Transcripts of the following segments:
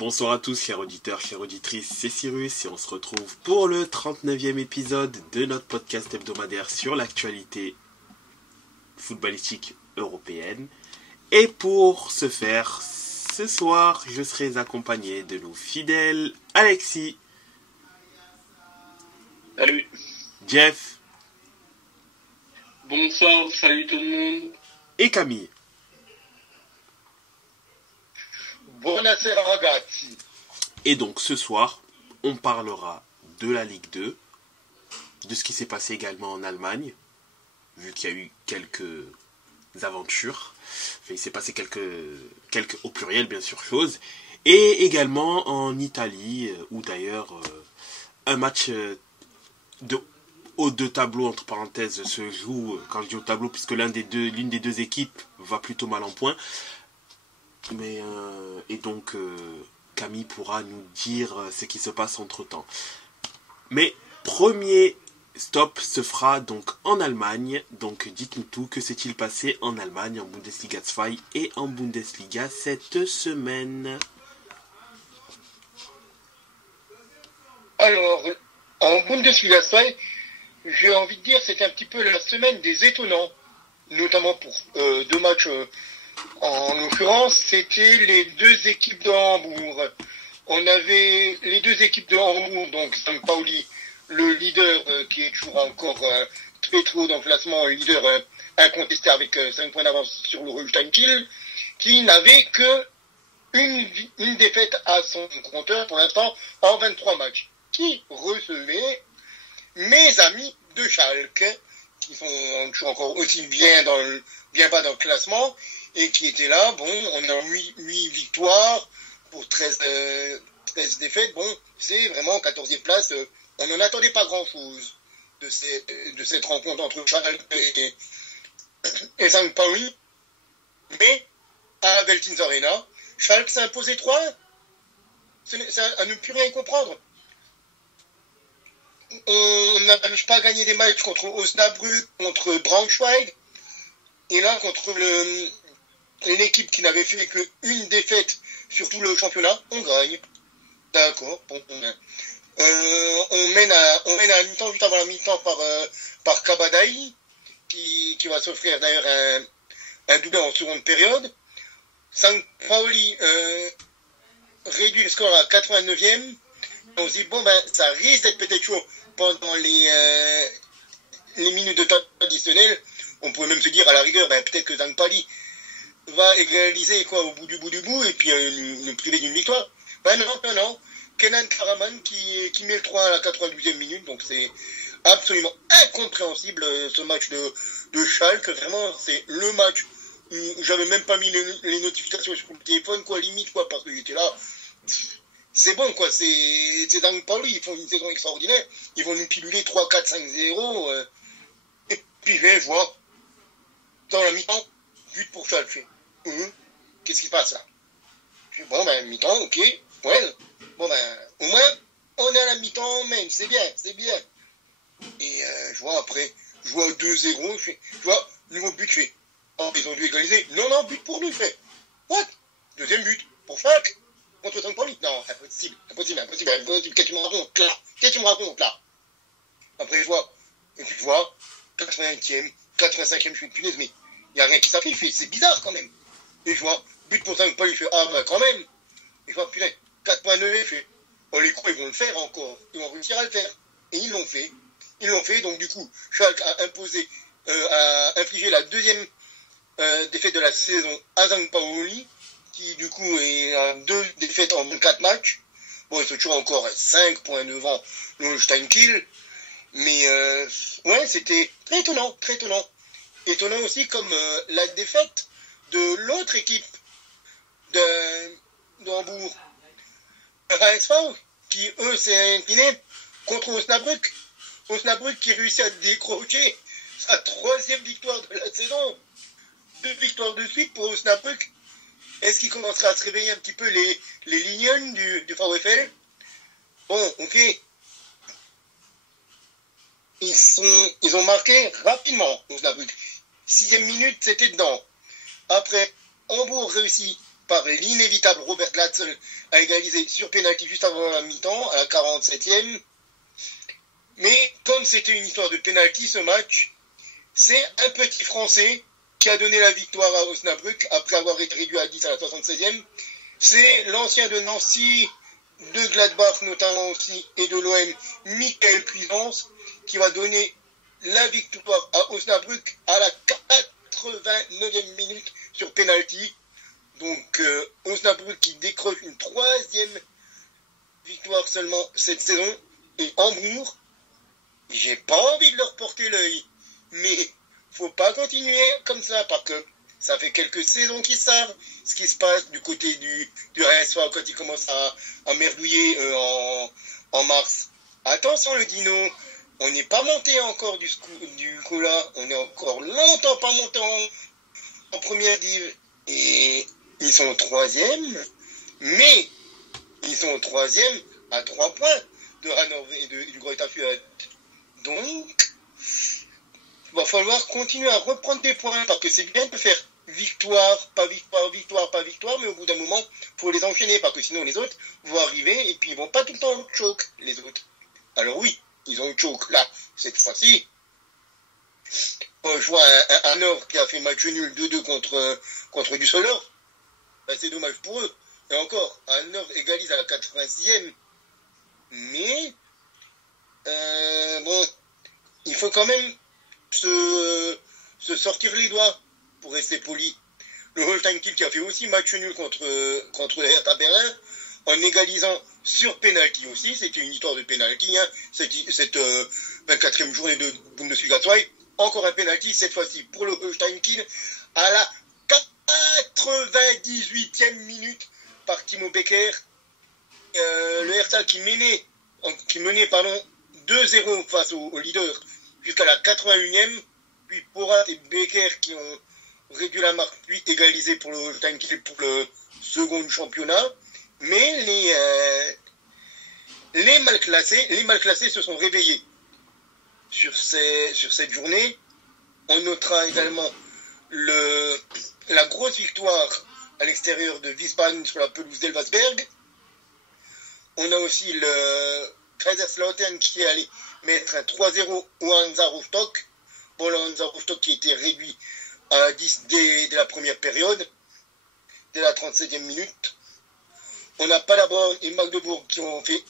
Bonsoir à tous, chers auditeurs, chères auditrices, c'est Cyrus et on se retrouve pour le 39e épisode de notre podcast hebdomadaire sur l'actualité footballistique européenne. Et pour ce faire, ce soir, je serai accompagné de nos fidèles Alexis. Salut. Jeff. Bonsoir, salut tout le monde. Et Camille. Buonasera ragazzi. Et donc ce soir, on parlera de la Ligue 2, de ce qui s'est passé également en Allemagne, vu qu'il y a eu quelques aventures. Enfin, il s'est passé quelques au pluriel bien sûr choses. Et également en Italie, où d'ailleurs un match aux deux tableaux, entre parenthèses, se joue, quand je dis au tableau, puisque l'une des deux équipes va plutôt mal en point. Et donc Camille pourra nous dire ce qui se passe entre temps. Mais premier stop se fera donc en Allemagne. Donc dites-nous tout, que s'est-il passé en Allemagne, en Bundesliga 2 et en Bundesliga cette semaine? Alors, en Bundesliga 2, j'ai envie de dire c'était un petit peu la semaine des étonnants, notamment pour deux matchs. En l'occurrence, c'était les deux équipes de Hambourg. On avait les deux équipes de Hambourg, donc St. Pauli, le leader qui est toujours encore très haut dans le classement, le leader incontesté avec 5 points d'avance sur le Holstein Kiel, qui n'avait que une défaite à son compteur pour l'instant en 23 matchs, qui recevait mes amis de Schalke, qui sont toujours encore aussi bien bas dans le classement, et qui était là. Bon, on a 8 victoires pour 13 défaites. Bon, c'est vraiment 14e place. On n'en attendait pas grand-chose de cette rencontre entre Schalke et St. Pauli. Mais, à Veltins Arena, Schalke s'est imposé 3-1. C'est à ne plus rien comprendre. On n'arrive pas à gagner des matchs contre Osnabrück, contre Braunschweig. Et là, contre une équipe qui n'avait fait qu'une défaite sur tout le championnat, on gagne. D'accord. Bon, on mène à la mi-temps, juste avant la mi-temps par Kabadai, qui va s'offrir d'ailleurs un doublé en seconde période. St. Pauli réduit le score à 89e. On se dit, bon, ça risque d'être peut-être chaud pendant les minutes de temps additionnelles. On pourrait même se dire, à la rigueur, peut-être que St. Pauli va égaliser au bout du bout et puis nous priver d'une victoire. Non. Kenan Karaman qui met le 3 à la 92e minute, donc c'est absolument incompréhensible ce match de Schalke. Vraiment, c'est le match où j'avais même pas mis les notifications sur le téléphone, limite, parce que j'étais là. C'est bon, c'est St. Pauli, ils font une saison extraordinaire, ils vont nous piluler 3, 4, 5-0, et puis je vois, dans la mi-temps, but pour Schalke. Qu'est-ce qui se passe là? Je dis, bon, mi-temps, ok, ouais. Bon, au moins, on est à la mi-temps même, c'est bien. Et je vois après, je vois 2-0, je vois, nouveau but, je fais, oh, ils ont dû égaliser. Non, but pour nous, je fais, what? Deuxième but, pour Schalke, contre St. Pauli. Non, impossible. Qu'est-ce que tu me racontes là? Après, je vois, 80e, 85e, je fais, punaise, mais il n'y a rien qui s'affiche, je fais, c'est bizarre quand même. Et je vois, but pour St. Pauli, je fais, quand même. Et je vois, putain, 4.9, je fais, oh, les crocs, ils vont le faire encore. Ils vont réussir à le faire. Et ils l'ont fait. Donc, du coup, Schalke a infligé la deuxième défaite de la saison à St. Pauli, qui, du coup, est à 2 défaites en 24 matchs. Bon, ils sont toujours encore 5 points devant le Holstein Kiel. Mais, ouais, c'était très étonnant. Étonnant aussi comme la défaite de l'autre équipe de Hambourg, HSV, qui eux s'est incliné contre Osnabrück. Osnabrück qui réussit à décrocher sa 3e victoire de la saison. 2 victoires de suite pour Osnabrück. Est-ce qu'il commencera à se réveiller un petit peu les lignes du VfL? Bon, ok. Ils ont marqué rapidement Osnabrück. 6e minute, c'était dedans. Après, Hambourg réussit par l'inévitable Robert Glatzel à égaliser sur pénalty juste avant la mi-temps, à la 47e. Mais comme c'était une histoire de pénalty ce match, c'est un petit Français qui a donné la victoire à Osnabrück après avoir été réduit à 10 à la 76e. C'est l'ancien de Nancy, de Gladbach notamment aussi, et de l'OM, Michael Cuisance, qui va donner la victoire à Osnabrück à la 89e minute sur penalty. Donc Osnabrück qui décroche une 3e victoire seulement cette saison. Et Hambourg, j'ai pas envie de leur porter l'œil, mais faut pas continuer comme ça parce que ça fait quelques saisons qu'ils savent ce qui se passe du côté du RSA quand ils commencent à merdouiller en mars. Attention le Dino, on n'est pas monté encore du coup là, on est encore longtemps pas monté en première div et ils sont au 3e, mais ils sont au 3e à 3 points de Hanovre et du Greuther Fürth. Donc, il va falloir continuer à reprendre des points parce que c'est bien de faire victoire, pas victoire, victoire, pas victoire, mais au bout d'un moment, il faut les enchaîner parce que sinon les autres vont arriver et puis ils vont pas tout le temps choke, les autres. Alors oui, ils ont choke là, cette fois-ci. Je vois un Nord qui a fait match nul 2-2 contre Düsseldorf. Ben, c'est dommage pour eux. Et encore, un Nord égalise à la 86e. Mais, bon, il faut quand même se sortir les doigts pour rester poli. Le Holstein Kiel qui a fait aussi match nul contre Hertha Berlin en égalisant sur penalty aussi. C'était une histoire de penalty, hein, cette 24e journée de Bundesliga 2. Encore un penalty, cette fois-ci pour le Holstein Kiel à la 98e minute par Timo Becker. Le Hertha qui menait 2-0 face au leader jusqu'à la 81e, puis Porat et Becker qui ont réduit la marque, puis égalisé pour le Holstein Kiel pour le second championnat. Mais les mal classés se sont réveillés sur cette journée. On notera également la grosse victoire à l'extérieur de Wiesbaden sur la pelouse d'Elversberg. On a aussi le Kaiserslautern qui est allé mettre un 3-0 au Hansa Rostock. Bon, le Hansa Rostock qui était réduit à 10 dès la première période, dès la 37e minute. On a Paderborn et Magdebourg qui ont fait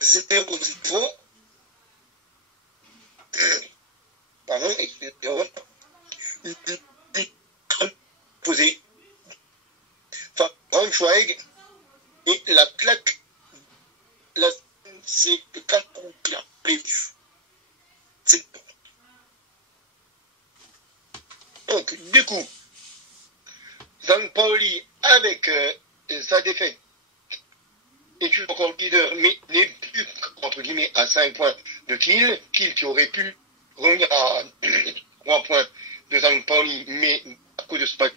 0-0. Pardon, excusez-moi. Posé. Enfin, Braunschweig. Et la claque, là, c'est le 4 qui a pris. Donc, du coup, St. Pauli, avec sa défaite, est toujours encore leader, mais n'est plus, entre guillemets, à 5 points de Kiel. Kiel qui aurait pu revenir à 3 points de St. Pauli, mais à cause de ce match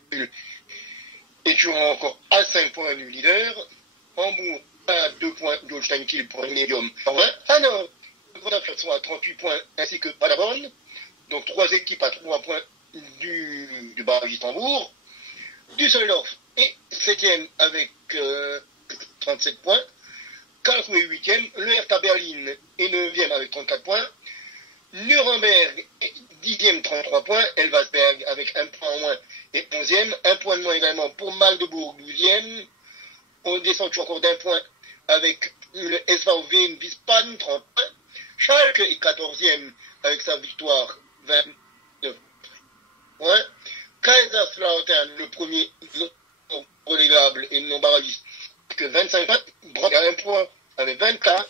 est toujours encore à 5 points du leader. Hambourg à 2 points de Holstein Kiel pour le médium. Alors, le Greuther Fürth sont à 38 points, ainsi que Paderborn. Donc 3 équipes à 3 points du barragiste Hambourg. Düsseldorf est 7e avec 37 points. Karlsruhe est 8e. Le Hertha Berlin est 9e avec 34 points. Nuremberg est 10e, 33 points. Elversberg avec 1 point en moins est 11e. 1 point de moins également pour Magdebourg, 12e. On descend toujours encore d'un point avec le SVW Wiesbaden, 30 points. Schalke est 14e avec sa victoire, 29 points. Kaiserslautern, le premier non relégable et non barragiste, que 25 points. Brand à 1 point avec 24.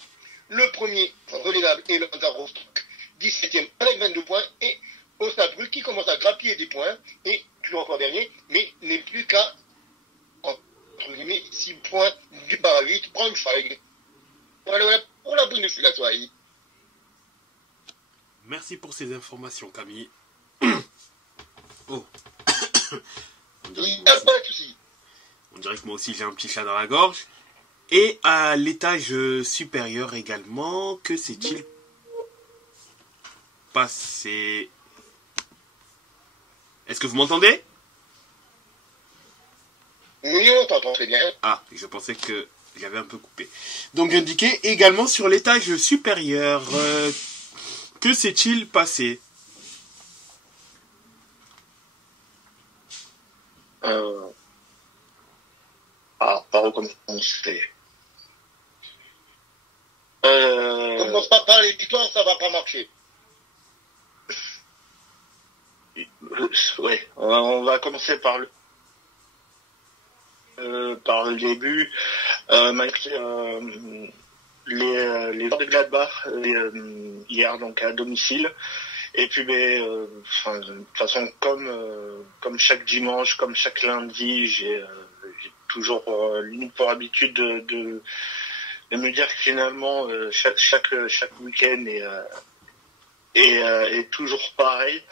Le premier relégable est le Hansa Rostock, 17e avec 22 points. Et Osnabrück qui commence à grappiller des points et toujours encore dernier, mais n'est plus qu'à 6 points du barragiste Braunschweig. Voilà pour la Bundesliga. Merci pour ces informations, Camille. Oh. Il n'y a pas de souci. On dirait que moi aussi j'ai un petit chat dans la gorge. Et à l'étage supérieur également, que s'est-il passé? Est-ce que vous m'entendez? Oui, on t'entend très bien. Ah, je pensais que j'avais un peu coupé. Donc indiqué également sur l'étage supérieur. Que s'est-il passé? Par où commencer? Commence pas par les victoires, ça va pas marcher. Ouais, on va commencer par le début. Les joueurs de Gladbach hier donc à domicile. Et puis de toute façon comme chaque dimanche, comme chaque lundi, j'ai toujours limite pour habitude de me dire que finalement chaque week-end est toujours pareil.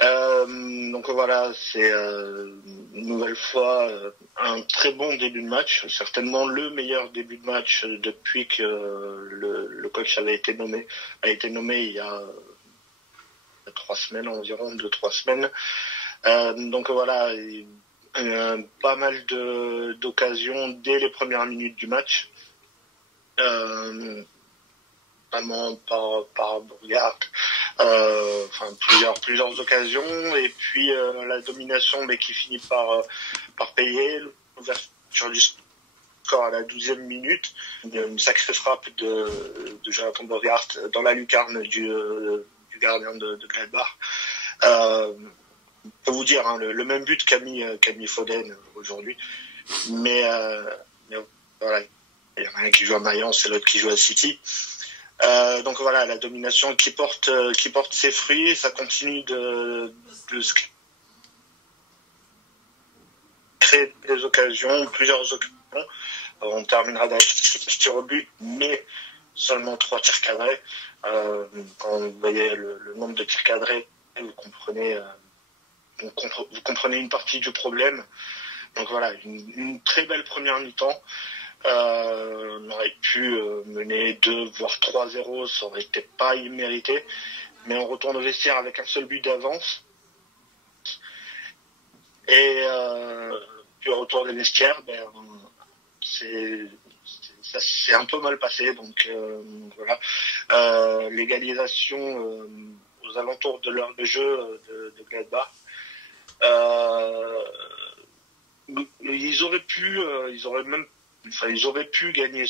Donc voilà, c'est une nouvelle fois un très bon début de match, certainement le meilleur début de match depuis que le coach a été nommé il y a 3 semaines environ, 2-3 semaines. Donc voilà, pas mal d'occasions dès les premières minutes du match, notamment par Bourgard. Plusieurs occasions, et puis la domination qui finit par payer, l'ouverture du score à la 12e minute, une sacrée frappe de Jonathan Bourgard dans la lucarne du gardien de Gladbach. Je peux vous dire le même but qu'a mis Foden aujourd'hui, mais voilà, il y en a un qui joue à Mayence et l'autre qui joue à City. Donc voilà, la domination qui porte ses fruits, ça continue de créer des occasions, plusieurs occasions. On terminera avec 6 tirs au but, mais seulement 3 tirs cadrés. Quand vous voyez le nombre de tirs cadrés, vous comprenez une partie du problème. Donc voilà, une très belle première mi-temps. On aurait pu mener 2 voire 3-0, ça aurait été pas immérité, mais on retourne au vestiaire avec un seul but d'avance, et puis au retour des vestiaires, ça s'est un peu mal passé, donc voilà. L'égalisation aux alentours de l'heure de jeu de Gladbach. Ils auraient pu gagner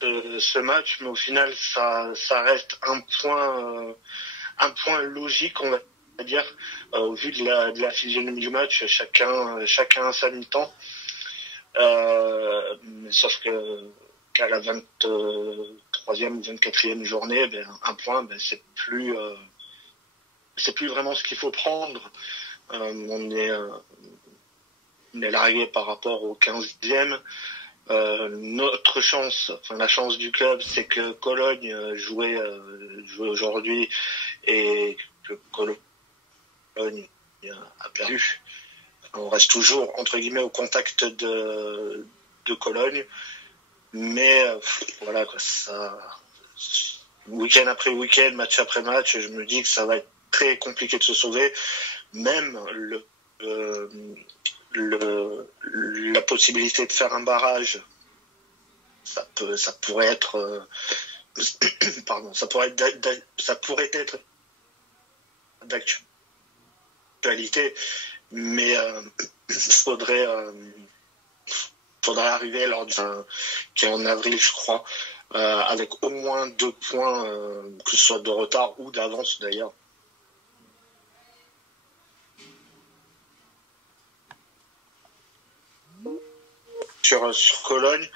ce match, mais au final, ça reste un point logique, on va dire, au vu de la physionomie du match. Chacun a sa mi-temps. Sauf qu'à la 23e ou 24e journée, un point, c'est plus vraiment ce qu'il faut prendre. On est largué par rapport au 15e. Notre chance, la chance du club, c'est que Cologne jouait aujourd'hui et que Cologne a perdu. On reste toujours entre guillemets au contact de Cologne, mais voilà quoi, ça, week-end après week-end, match après match, je me dis que ça va être très compliqué de se sauver. Même la possibilité de faire un barrage, ça pourrait être d'actualité, mais faudrait arriver lors qui est en avril, je crois, avec au moins 2 points, que ce soit de retard ou d'avance d'ailleurs. Sur Cologne,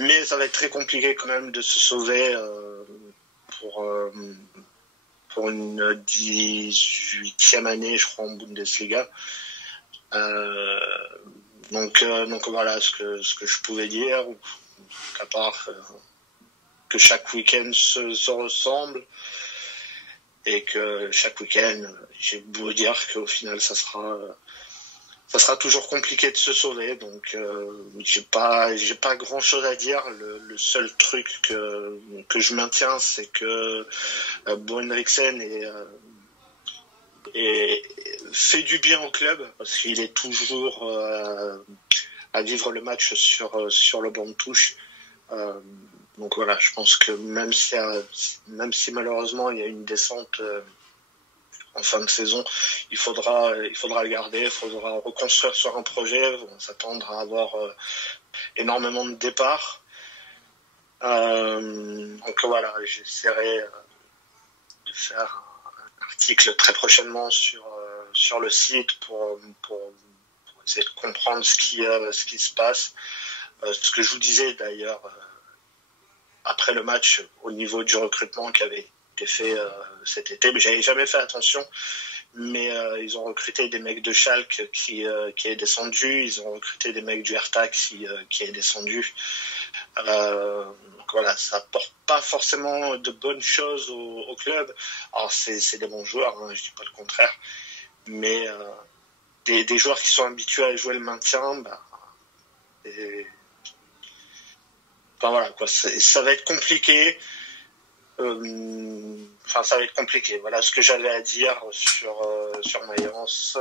mais ça va être très compliqué quand même de se sauver pour une 18e année, je crois, en Bundesliga. Donc voilà ce que je pouvais dire, à part que chaque week-end se ressemble, et que chaque week-end, j'ai beau dire qu'au final ça sera toujours compliqué de se sauver. Donc j'ai pas grand chose à dire. Le seul truc que je maintiens, c'est que Bo Henriksen et fait du bien au club, parce qu'il est toujours à vivre le match sur le banc de touche. Donc voilà, je pense que même si malheureusement il y a une descente en fin de saison, il faudra le garder, il faudra reconstruire sur un projet, on s'attendre à avoir énormément de départs. Donc voilà, j'essaierai de faire un article très prochainement sur le site pour essayer de comprendre ce qui se passe. Ce que je vous disais d'ailleurs après le match au niveau du recrutement qui avait été fait cet été, mais j'avais jamais fait attention. Mais ils ont recruté des mecs de Schalke qui est descendu, ils ont recruté des mecs du Hertha qui est descendu. Donc voilà, ça apporte pas forcément de bonnes choses au club. Alors c'est des bons joueurs, hein, je dis pas le contraire, mais des joueurs qui sont habitués à jouer le maintien, voilà quoi, ça va être compliqué. Ça va être compliqué. Voilà ce que j'avais à dire sur Mayence.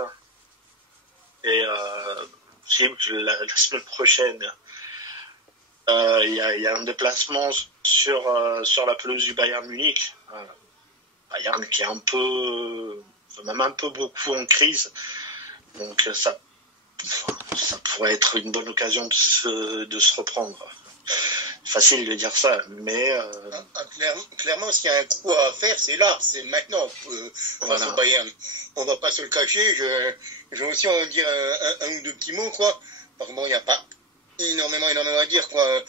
Et la semaine prochaine, il y a un déplacement sur la pelouse du Bayern Munich. Bayern qui est même un peu beaucoup en crise. Donc ça pourrait être une bonne occasion de se reprendre. Facile de dire ça, mais clairement, s'il y a un coup à faire, c'est là, c'est maintenant, face au Bayern. On va pas se le cacher. Je vais aussi en dire un ou deux petits mots, quoi. Par contre, il n'y a pas énormément à dire, quoi,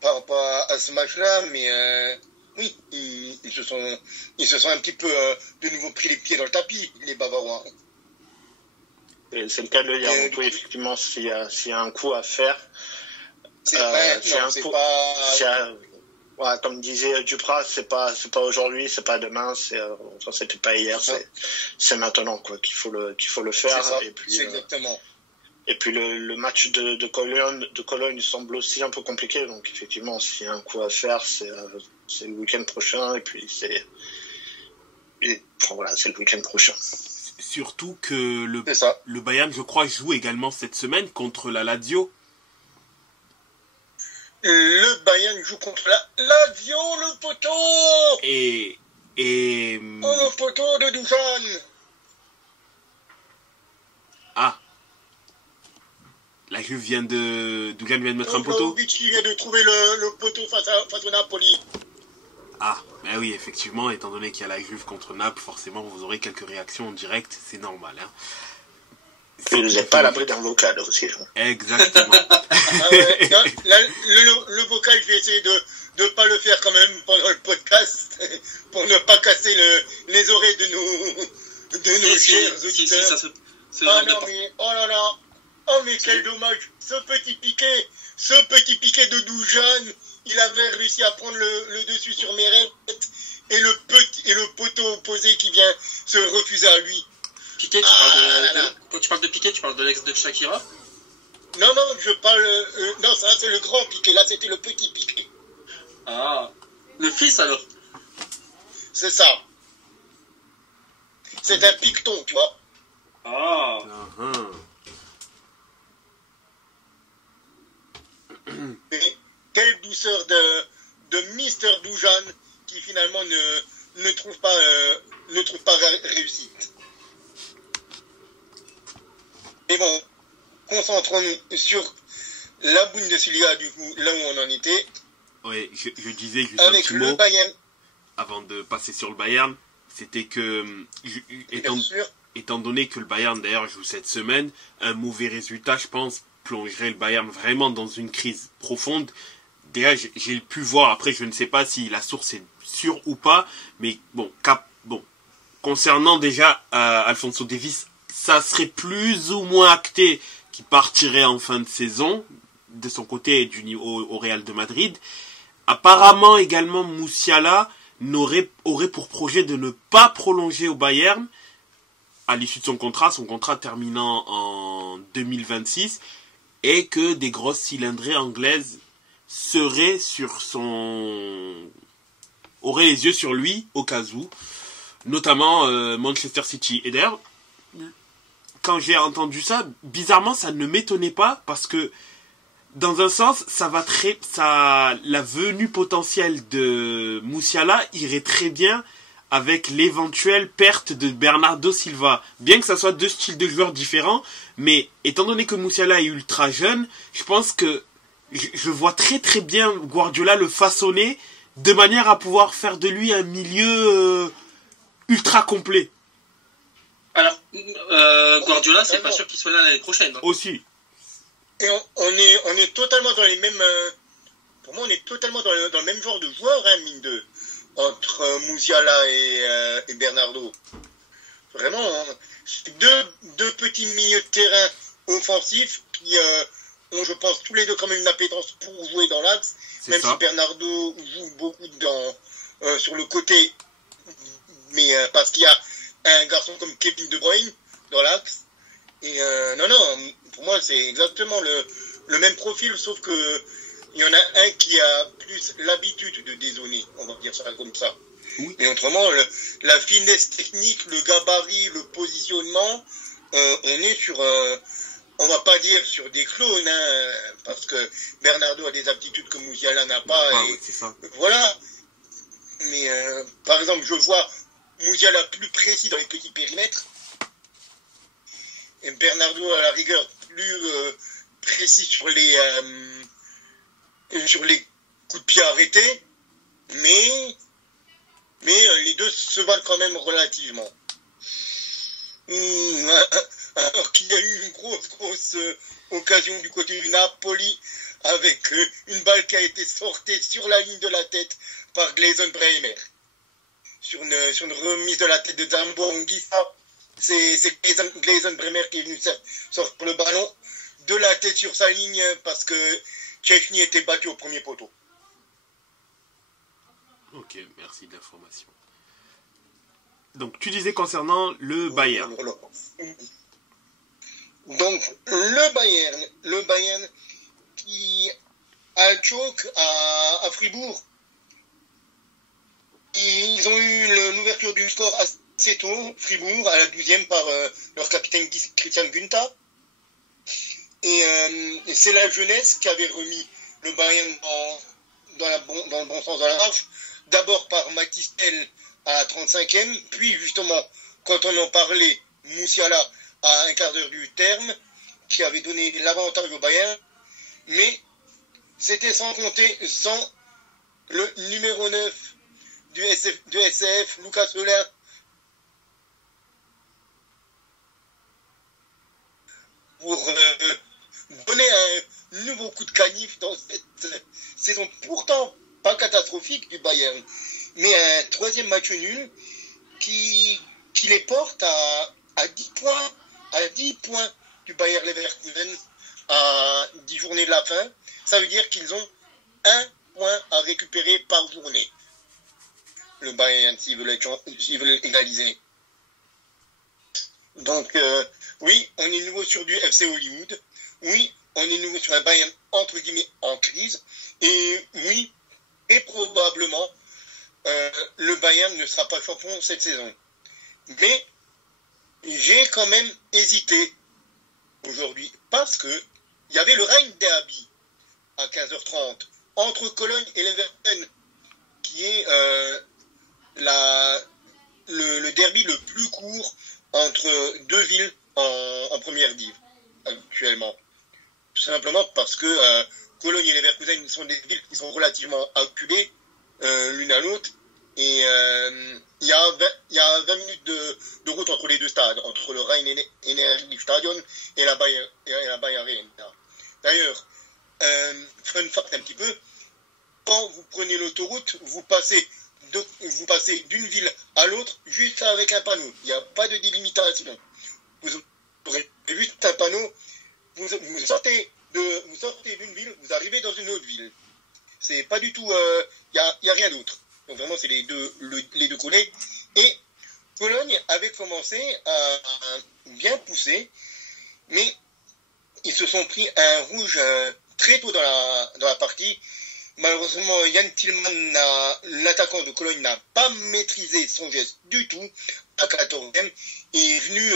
par rapport à ce match-là, mais oui, ils se sont un petit peu de nouveau pris les pieds dans le tapis, les Bavarois. C'est le cas de le dire. Donc, oui, effectivement, s'il y a un coup à faire. Comme disait Duprat, c'est pas aujourd'hui, c'est pas demain, c'était pas hier, c'est maintenant quoi qu'il faut le faire. Et puis c'est exactement. Et puis le match de Cologne semble aussi un peu compliqué, donc effectivement s'il y a un coup à faire, c'est le week-end prochain et puis c'est le week-end prochain. Surtout que le Bayern, je crois, joue également cette semaine contre la Lazio. Le Bayern joue contre la Lazio, le poteau. Et le poteau de Dusan. Ah, la Juve Dugan vient de mettre un poteau. Vichy vient de trouver le poteau face au Napoli. Ah, ben oui, effectivement, étant donné qu'il y a la Juve contre Naples, forcément vous aurez quelques réactions en direct, c'est normal, hein. Vous n'êtes pas à l'abri d'un vocal aussi. Exactement. Le vocal, je vais essayer de pas le faire quand même pendant le podcast pour ne pas casser les oreilles de nos chers auditeurs. Oh là là, oh mais quel dommage, ce petit piqué de Dujan, il avait réussi à prendre le dessus sur Meret et le poteau opposé qui vient se refuser à lui. Piqué, quand tu parles de Piqué, tu parles de l'ex de Shakira? Non, je parle... non, ça c'est le grand Piqué, là c'était le petit Piqué. Ah, le fils alors? C'est ça. C'est un picton, tu vois. Ah. Mais quelle douceur de Mister Dujan qui finalement ne trouve pas réussite. Mais bon, concentrons-nous sur la Bundesliga, du coup, là où on en était. Oui, je disais juste avec un petit le mot Bayern. Avant de passer sur le Bayern. C'était que, étant donné que le Bayern d'ailleurs joue cette semaine, un mauvais résultat, je pense, plongerait le Bayern vraiment dans une crise profonde. Déjà, j'ai pu voir, après je ne sais pas si la source est sûre ou pas, mais bon, concernant déjà Alphonso Davies, ça serait plus ou moins acté qu'il partirait en fin de saison, de son côté au Real de Madrid. Apparemment également Musiala aurait pour projet de ne pas prolonger au Bayern à l'issue de son contrat terminant en 2026, et que des grosses cylindrées anglaises auraient les yeux sur lui au cas où, notamment Manchester City. Et d'ailleurs, quand j'ai entendu ça, bizarrement, ça ne m'étonnait pas, parce que dans un sens, la venue potentielle de Musiala irait très bien avec l'éventuelle perte de Bernardo Silva. Bien que ça soit deux styles de joueurs différents, mais étant donné que Musiala est ultra jeune, je pense que je vois très très bien Guardiola le façonner de manière à pouvoir faire de lui un milieu ultra complet. Alors, Guardiola, c'est pas sûr qu'il soit là l'année prochaine. Hein. Aussi. Et on est totalement dans les mêmes... pour moi, on est totalement dans le même genre de joueur, hein, mine de... entre Musiala et Bernardo. Vraiment, hein, c'est deux petits milieux de terrain offensifs qui ont, je pense, tous les deux quand même une appétence pour jouer dans l'axe, même si Bernardo joue beaucoup sur le côté, mais parce qu'il y a un garçon comme Kevin De Bruyne dans l'axe. Et non, pour moi, c'est exactement le même profil, sauf que il y en a un qui a plus l'habitude de dézoner, on va dire ça comme ça. Oui. Et autrement, la finesse technique, le gabarit, le positionnement, on est sur, on va pas dire sur des clones, hein, parce que Bernardo a des aptitudes que Musiala n'a pas. Et c'est ça. Voilà. Mais par exemple, je vois Musiala plus précis dans les petits périmètres. Et Bernardo, à la rigueur, plus précis sur les coups de pied arrêtés, mais les deux se valent quand même relativement. Alors qu'il y a eu une grosse occasion du côté du Napoli avec une balle qui a été sortie sur la ligne de la tête par Gleison Bremer. Sur une remise de la tête de Zambo Anguissa, c'est Gleison Bremer qui est venu sortir le ballon de la tête sur sa ligne parce que Chechny était battu au premier poteau. Ok, merci de l'information. Donc, tu disais concernant le Bayern. Donc, le Bayern qui a choc à Fribourg. Ils ont eu l'ouverture du score assez tôt, Fribourg, à la 12e par leur capitaine Christian Günther. Et c'est la jeunesse qui avait remis le Bayern dans le bon sens de la marche. D'abord par Mathys Tel à la 35e, puis justement, quand on en parlait, Musiala à un quart d'heure du terme, qui avait donné l'avantage au Bayern. Mais c'était sans le numéro 9 du SCF, Lucas Höhler, pour donner un nouveau coup de canif dans cette saison pourtant pas catastrophique du Bayern, mais un troisième match nul qui les porte à 10 points du Bayer Leverkusen à 10 journées de la fin. Ça veut dire qu'ils ont un point à récupérer par journée, le Bayern, s'ils veulent égaliser. Donc oui, on est nouveau sur du FC Hollywood. Oui, on est nouveau sur un Bayern entre guillemets en crise. Et oui, et probablement le Bayern ne sera pas champion cette saison. Mais j'ai quand même hésité aujourd'hui parce que il y avait le Rhein Derby à 15h30 entre Cologne et Leverkusen, qui est le derby le plus court entre deux villes en première div actuellement. Tout simplement parce que Cologne et Leverkusen sont des villes qui sont relativement acculées l'une à l'autre, et il y a 20 minutes de route entre les deux stades, entre le Rhein Energie Stadion et la Bayer Arena. D'ailleurs, fun fact un petit peu, quand vous prenez l'autoroute, vous passez d'une ville à l'autre juste avec un panneau. Il n'y a pas de délimitation. Vous aurez juste un panneau, vous sortez d'une ville, vous arrivez dans une autre ville. C'est pas du tout, y a rien d'autre. Donc vraiment, c'est les deux collés. Et Cologne avait commencé à bien pousser, mais ils se sont pris un rouge très tôt dans la partie. Malheureusement, Jan Tillman, l'attaquant de Cologne, n'a pas maîtrisé son geste du tout à 14e. Il est venu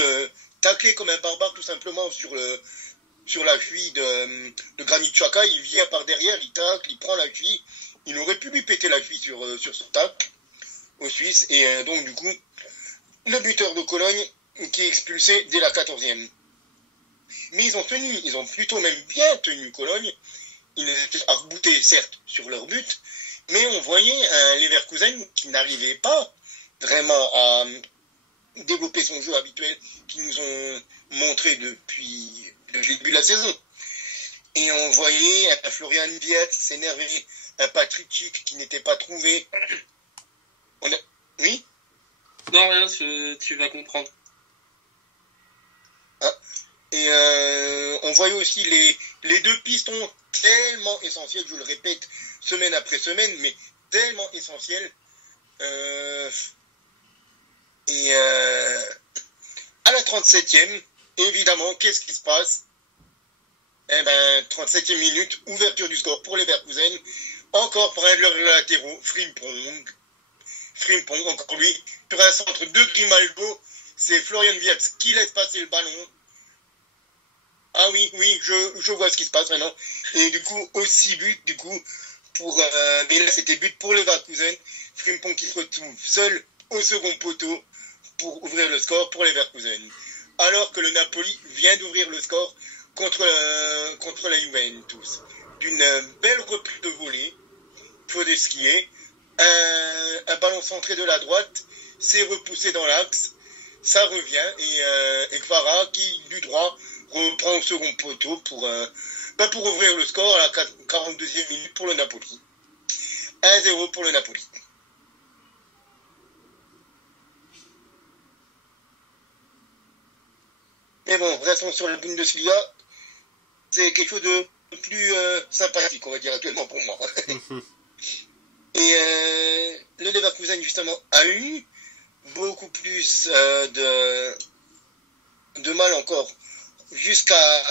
tacler comme un barbare tout simplement sur sur la cheville de Granit Xhaka, il vient par derrière, il tacle, il prend la cheville. Il aurait pu lui péter la cheville sur ce tacle au Suisse. Et donc du coup, le buteur de Cologne qui est expulsé dès la 14e. Mais ils ont plutôt même bien tenu Cologne. Ils étaient arc-boutés, certes, sur leur but, mais on voyait un Leverkusen qui n'arrivait pas vraiment à développer son jeu habituel qu'ils nous ont montré depuis le début de la saison. Et on voyait un Florian Wirtz qui s'énervait, un Patrick Schick qui n'était pas trouvé. Oui ? Non, rien, tu vas comprendre. Ah. Et on voyait aussi les deux pistons tellement essentiels, je le répète semaine après semaine, mais tellement essentiels. À la 37e, évidemment, qu'est-ce qui se passe ? 37e minute, ouverture du score pour les Leverkusen, encore par un de leurs latéraux, Frimpong, encore lui, sur un centre de Grimaldo, c'est Florian Wirtz qui laisse passer le ballon. Ah oui, je vois ce qui se passe maintenant. Et du coup, aussi but, mais là c'était but pour les Leverkusen, Frimpong qui se retrouve seul au second poteau pour ouvrir le score pour les Leverkusen. Alors que le Napoli vient d'ouvrir le score contre la Juventus. D'une belle reprise de volée, faut skier, un ballon centré de la droite, c'est repoussé dans l'axe, ça revient, et Kvara qui, du droit, reprend au second poteau pour ouvrir le score à la 42e minute pour le Napoli. 1-0 pour le Napoli. Mais bon, restons sur la Bundesliga. C'est quelque chose de plus sympathique, on va dire, actuellement pour moi. Et le Leverkusen, justement, a eu beaucoup plus de mal encore jusqu'à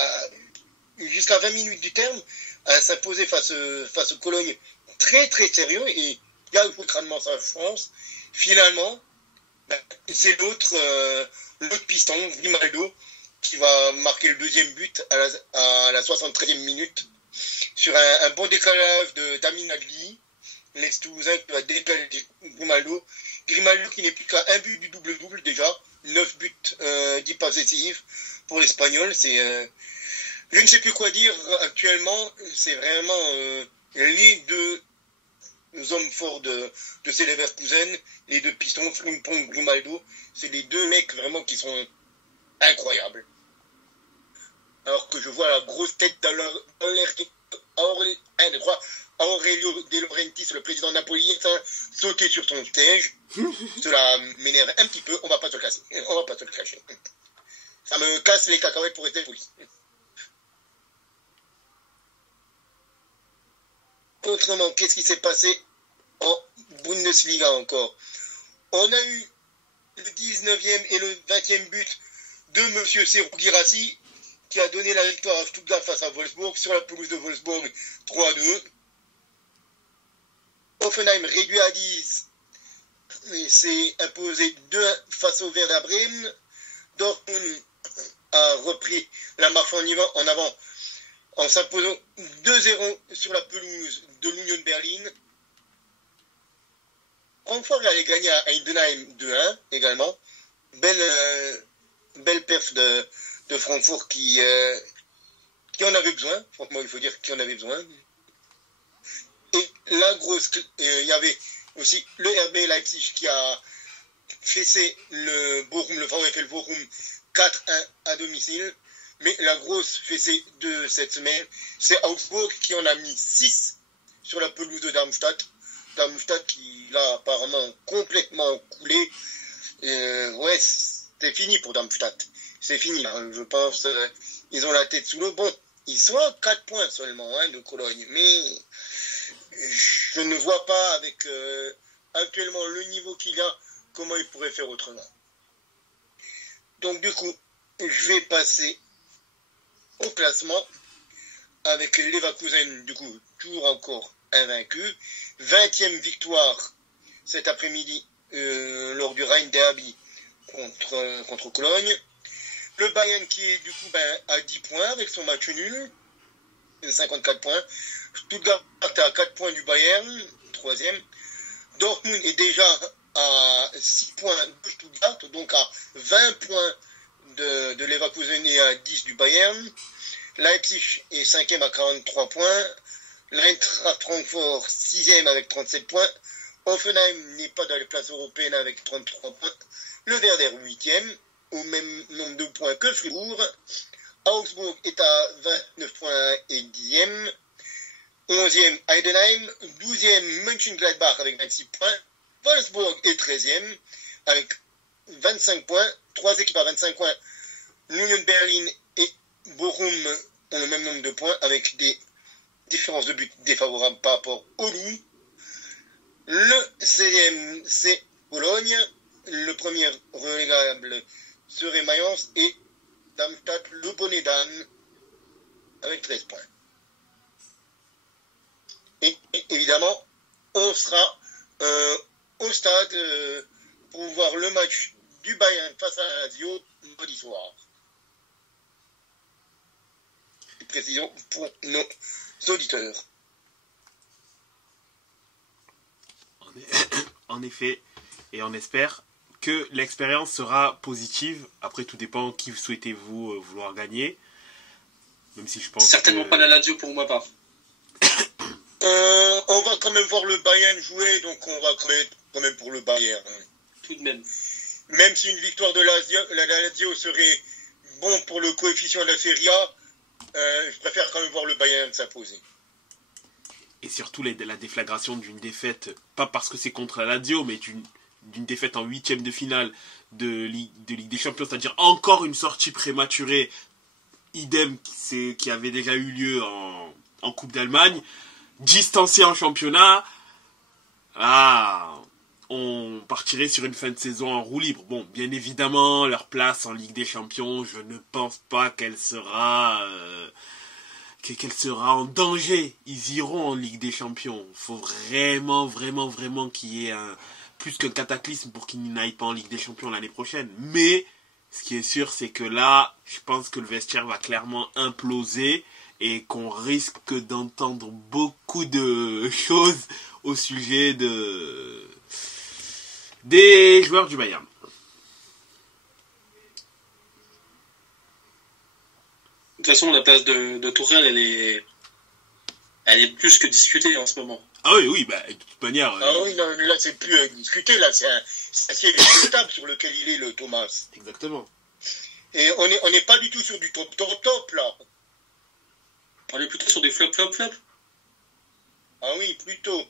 20 minutes du terme à s'imposer face au Cologne très très sérieux, et là où crânement sa chance, finalement, c'est l'autre piston, Grimaldo, qui va marquer le deuxième but à la 73e minute sur un bon décalage d'Amin Adli, l'ex-Toulousain qui va décaler Grimaldo. Grimaldo qui n'est plus qu'à un but du double-double déjà, 9 buts, 10 passes décisives pour l'Espagnol. Je ne sais plus quoi dire actuellement, c'est vraiment les deux hommes forts de ces Leverkusen, les deux pistons, Frimpong, Grimaldo, c'est les deux mecs vraiment qui sont incroyables. Alors que je vois la grosse tête Aurelio De Laurentiis, le président napolitain, sauter sur son siège. Cela m'énerve un petit peu, on va pas se le cacher. Ça me casse les cacahuètes pour être poli. Autrement, qu'est-ce qui s'est passé en Bundesliga encore ? On a eu le 19e et le 20e but de Monsieur Serhou Guirassy, qui a donné la victoire à Stuttgart face à Wolfsburg sur la pelouse de Wolfsburg 3-2. Hoffenheim réduit à 10 et s'est imposé 2-1 face au Werder Bremen. Dortmund a repris la marche en avant en s'imposant 2-0 sur la pelouse de l'Union Berlin. Francfort allait gagner à Heidenheim 2-1 également. Belle perf de Francfort qui en avait besoin. Franchement, il faut dire qu'il en avait besoin. Et il y avait aussi le RB Leipzig qui a fessé le VfL Bochum 4-1 à domicile. Mais la grosse fessée de cette semaine, c'est Augsbourg qui en a mis 6 sur la pelouse de Darmstadt. Darmstadt qui l'a apparemment complètement coulé. Ouais, c'est fini pour Darmstadt. C'est fini, hein, je pense. Ils ont la tête sous l'eau. Bon, ils sont à 4 points seulement de Cologne. Mais je ne vois pas avec actuellement le niveau qu'il a, comment il pourrait faire autrement. Donc du coup, je vais passer au classement avec Leverkusen, du coup, toujours encore invaincu. 20e victoire cet après-midi lors du Rhein Derby contre Cologne. Le Bayern qui est du coup à 10 points avec son match nul, 54 points. Stuttgart est à 4 points du Bayern, troisième. Dortmund est déjà à 6 points de Stuttgart, donc à 20 points de Leverkusen et à 10 du Bayern. Leipzig est 5e à 43 points. L'Eintracht Francfort 6e avec 37 points. Offenheim n'est pas dans les places européennes avec 33 points. Le Werder 8e, au même nombre de points que Fribourg. Augsbourg est à 29 points et 10e. 11e Heidenheim. 12e Mönchengladbach avec 26 points. Wolfsburg est 13e avec 25 points. 3 équipes à 25 points. Union Berlin et Bochum ont le même nombre de points avec des différences de but défavorables par rapport au Loup. Le 16e, c'est Bologne. Le premier relégable serait Mayence et Darmstadt, le bonnet d'âne, avec 13 points. Et évidemment, on sera au stade pour voir le match du Bayern face à la Lazio mardi soir. Précision pour nos auditeurs. En effet, et on espère que l'expérience sera positive. Après, tout dépend qui souhaitez-vous vouloir gagner. Même si je pense certainement pas la Lazio pour ma part. On va quand même voir le Bayern jouer, donc on va quand même pour le Bayern. Tout de même. Même si une victoire de la Lazio serait bon pour le coefficient de la Serie A, je préfère quand même voir le Bayern s'imposer. Et surtout la déflagration d'une défaite, pas parce que c'est contre la Lazio, mais d'une défaite en 8e de finale de Ligue des Champions, c'est-à-dire encore une sortie prématurée, idem qui avait déjà eu lieu en Coupe d'Allemagne, distancé en championnat, on partirait sur une fin de saison en roue libre. Bon, bien évidemment, leur place en Ligue des Champions, je ne pense pas qu'elle sera en danger. Ils iront en Ligue des Champions. Il faut vraiment, vraiment, vraiment qu'il y ait plus qu'un cataclysme pour qu'ils n'aillent pas en Ligue des Champions l'année prochaine. Mais ce qui est sûr, c'est que là, je pense que le vestiaire va clairement imploser et qu'on risque d'entendre beaucoup de choses au sujet des joueurs du Bayern. De toute façon, la place de Tourelle, elle est plus que discutée en ce moment. Ah oui, de toute manière. Ah oui, non, là c'est plus à discuter, là c'est un siège de table sur lequel il est, le Thomas. Exactement. Et on n'est pas du tout sur du top là. On est plutôt sur des flop. Ah oui, plutôt.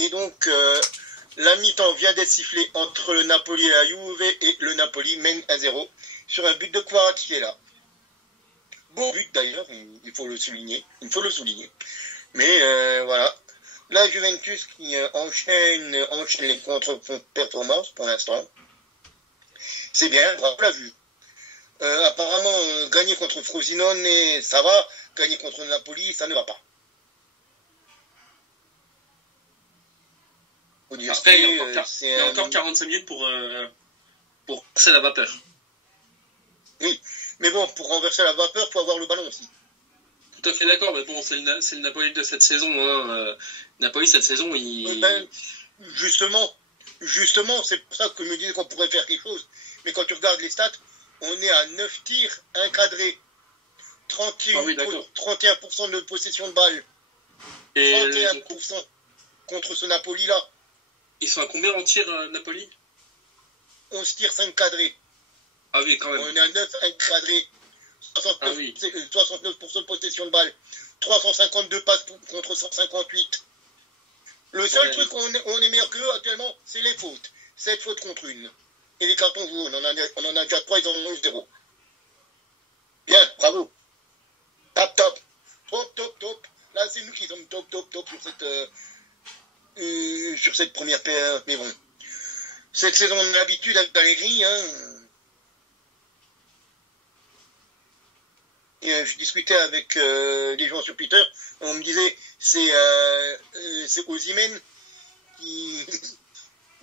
Et donc, la mi-temps vient d'être sifflée entre le Napoli et la Juve, et le Napoli mène 1-0 sur un but de Kvaratskhelia. Beau but d'ailleurs, il faut le souligner. Mais voilà. La Juventus qui enchaîne les contre-performances pour l'instant. C'est bien, bravo, on l'a vu. Apparemment, gagner contre Frosinone, ça va. Gagner contre Napoli, ça ne va pas. Après, il y a encore 45 minutes pour passer la vapeur. Oui, mais bon, pour renverser la vapeur, il faut avoir le ballon aussi. Tout à fait d'accord, mais bon, c'est le Napoli de cette saison. Napoli, cette saison, Justement, c'est pour ça que je me disais qu'on pourrait faire quelque chose. Mais quand tu regardes les stats, on est à 9 tirs encadrés. 31% de possession de balle. Et 31% contre ce Napoli-là. Ils sont à combien en tir, Napoli? 11 tirs 5 cadrés. Ah oui, quand même. On est à 9 encadrés. 69% de possession de balle. 352 passes contre 158. Le seul truc où on est meilleur qu'eux actuellement, c'est les fautes. 7 fautes contre une. Et les cartons jaunes, on en a déjà 3, ils en ont 0. Bien, bravo. Top. Top. Là, c'est nous qui sommes top sur cette première période. Mais bon, cette saison, on a l'habitude avec Allegri. Et je discutais avec des gens sur Twitter. On me disait, c'est Osimhen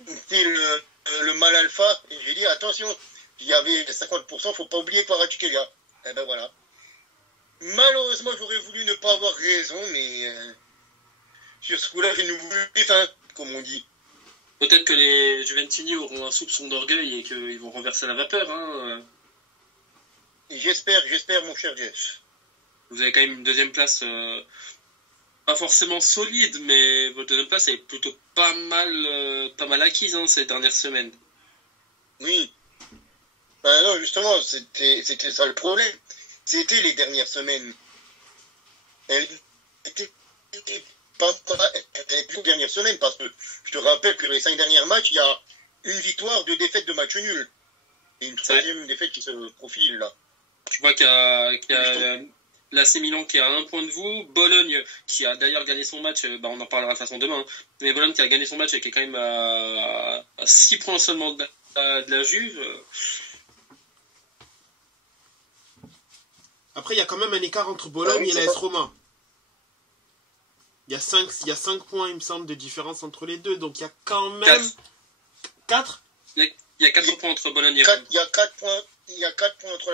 style le mal alpha, et j'ai dit attention, il y avait 50%, faut pas oublier Kvaratskhelia. Et ben voilà. Malheureusement, j'aurais voulu ne pas avoir raison, mais sur ce coup-là, j'ai une voulu fin, comme on dit. Peut-être que les Juventini auront un soupçon d'orgueil et qu'ils vont renverser la vapeur. Hein. Et j'espère, mon cher Jeff. Vous avez quand même une deuxième place, pas forcément solide, mais votre deuxième place est plutôt pas mal acquise hein, ces dernières semaines. Oui. Ben non, justement, c'était ça le problème. C'était les dernières semaines. Elle était pas les dernières semaines, parce que je te rappelle que les 5 derniers matchs, il y a une victoire, 2 défaites de match nul. Et une troisième défaite qui se profile là. Je vois qu'il y a l'AC Milan qui est à 1 point de vous, Bologne qui a d'ailleurs gagné son match, on en parlera de toute façon demain, hein, mais Bologne qui a gagné son match et qui est quand même à 6 points seulement de la Juve. Après, il y a quand même un écart entre Bologne et l'AS Roma. Il y a 5 points, il me semble, de différence entre les deux. Donc, il y a quand même... 4 Il y a 4 points entre Bologne et Rome. Il y a 4 points entre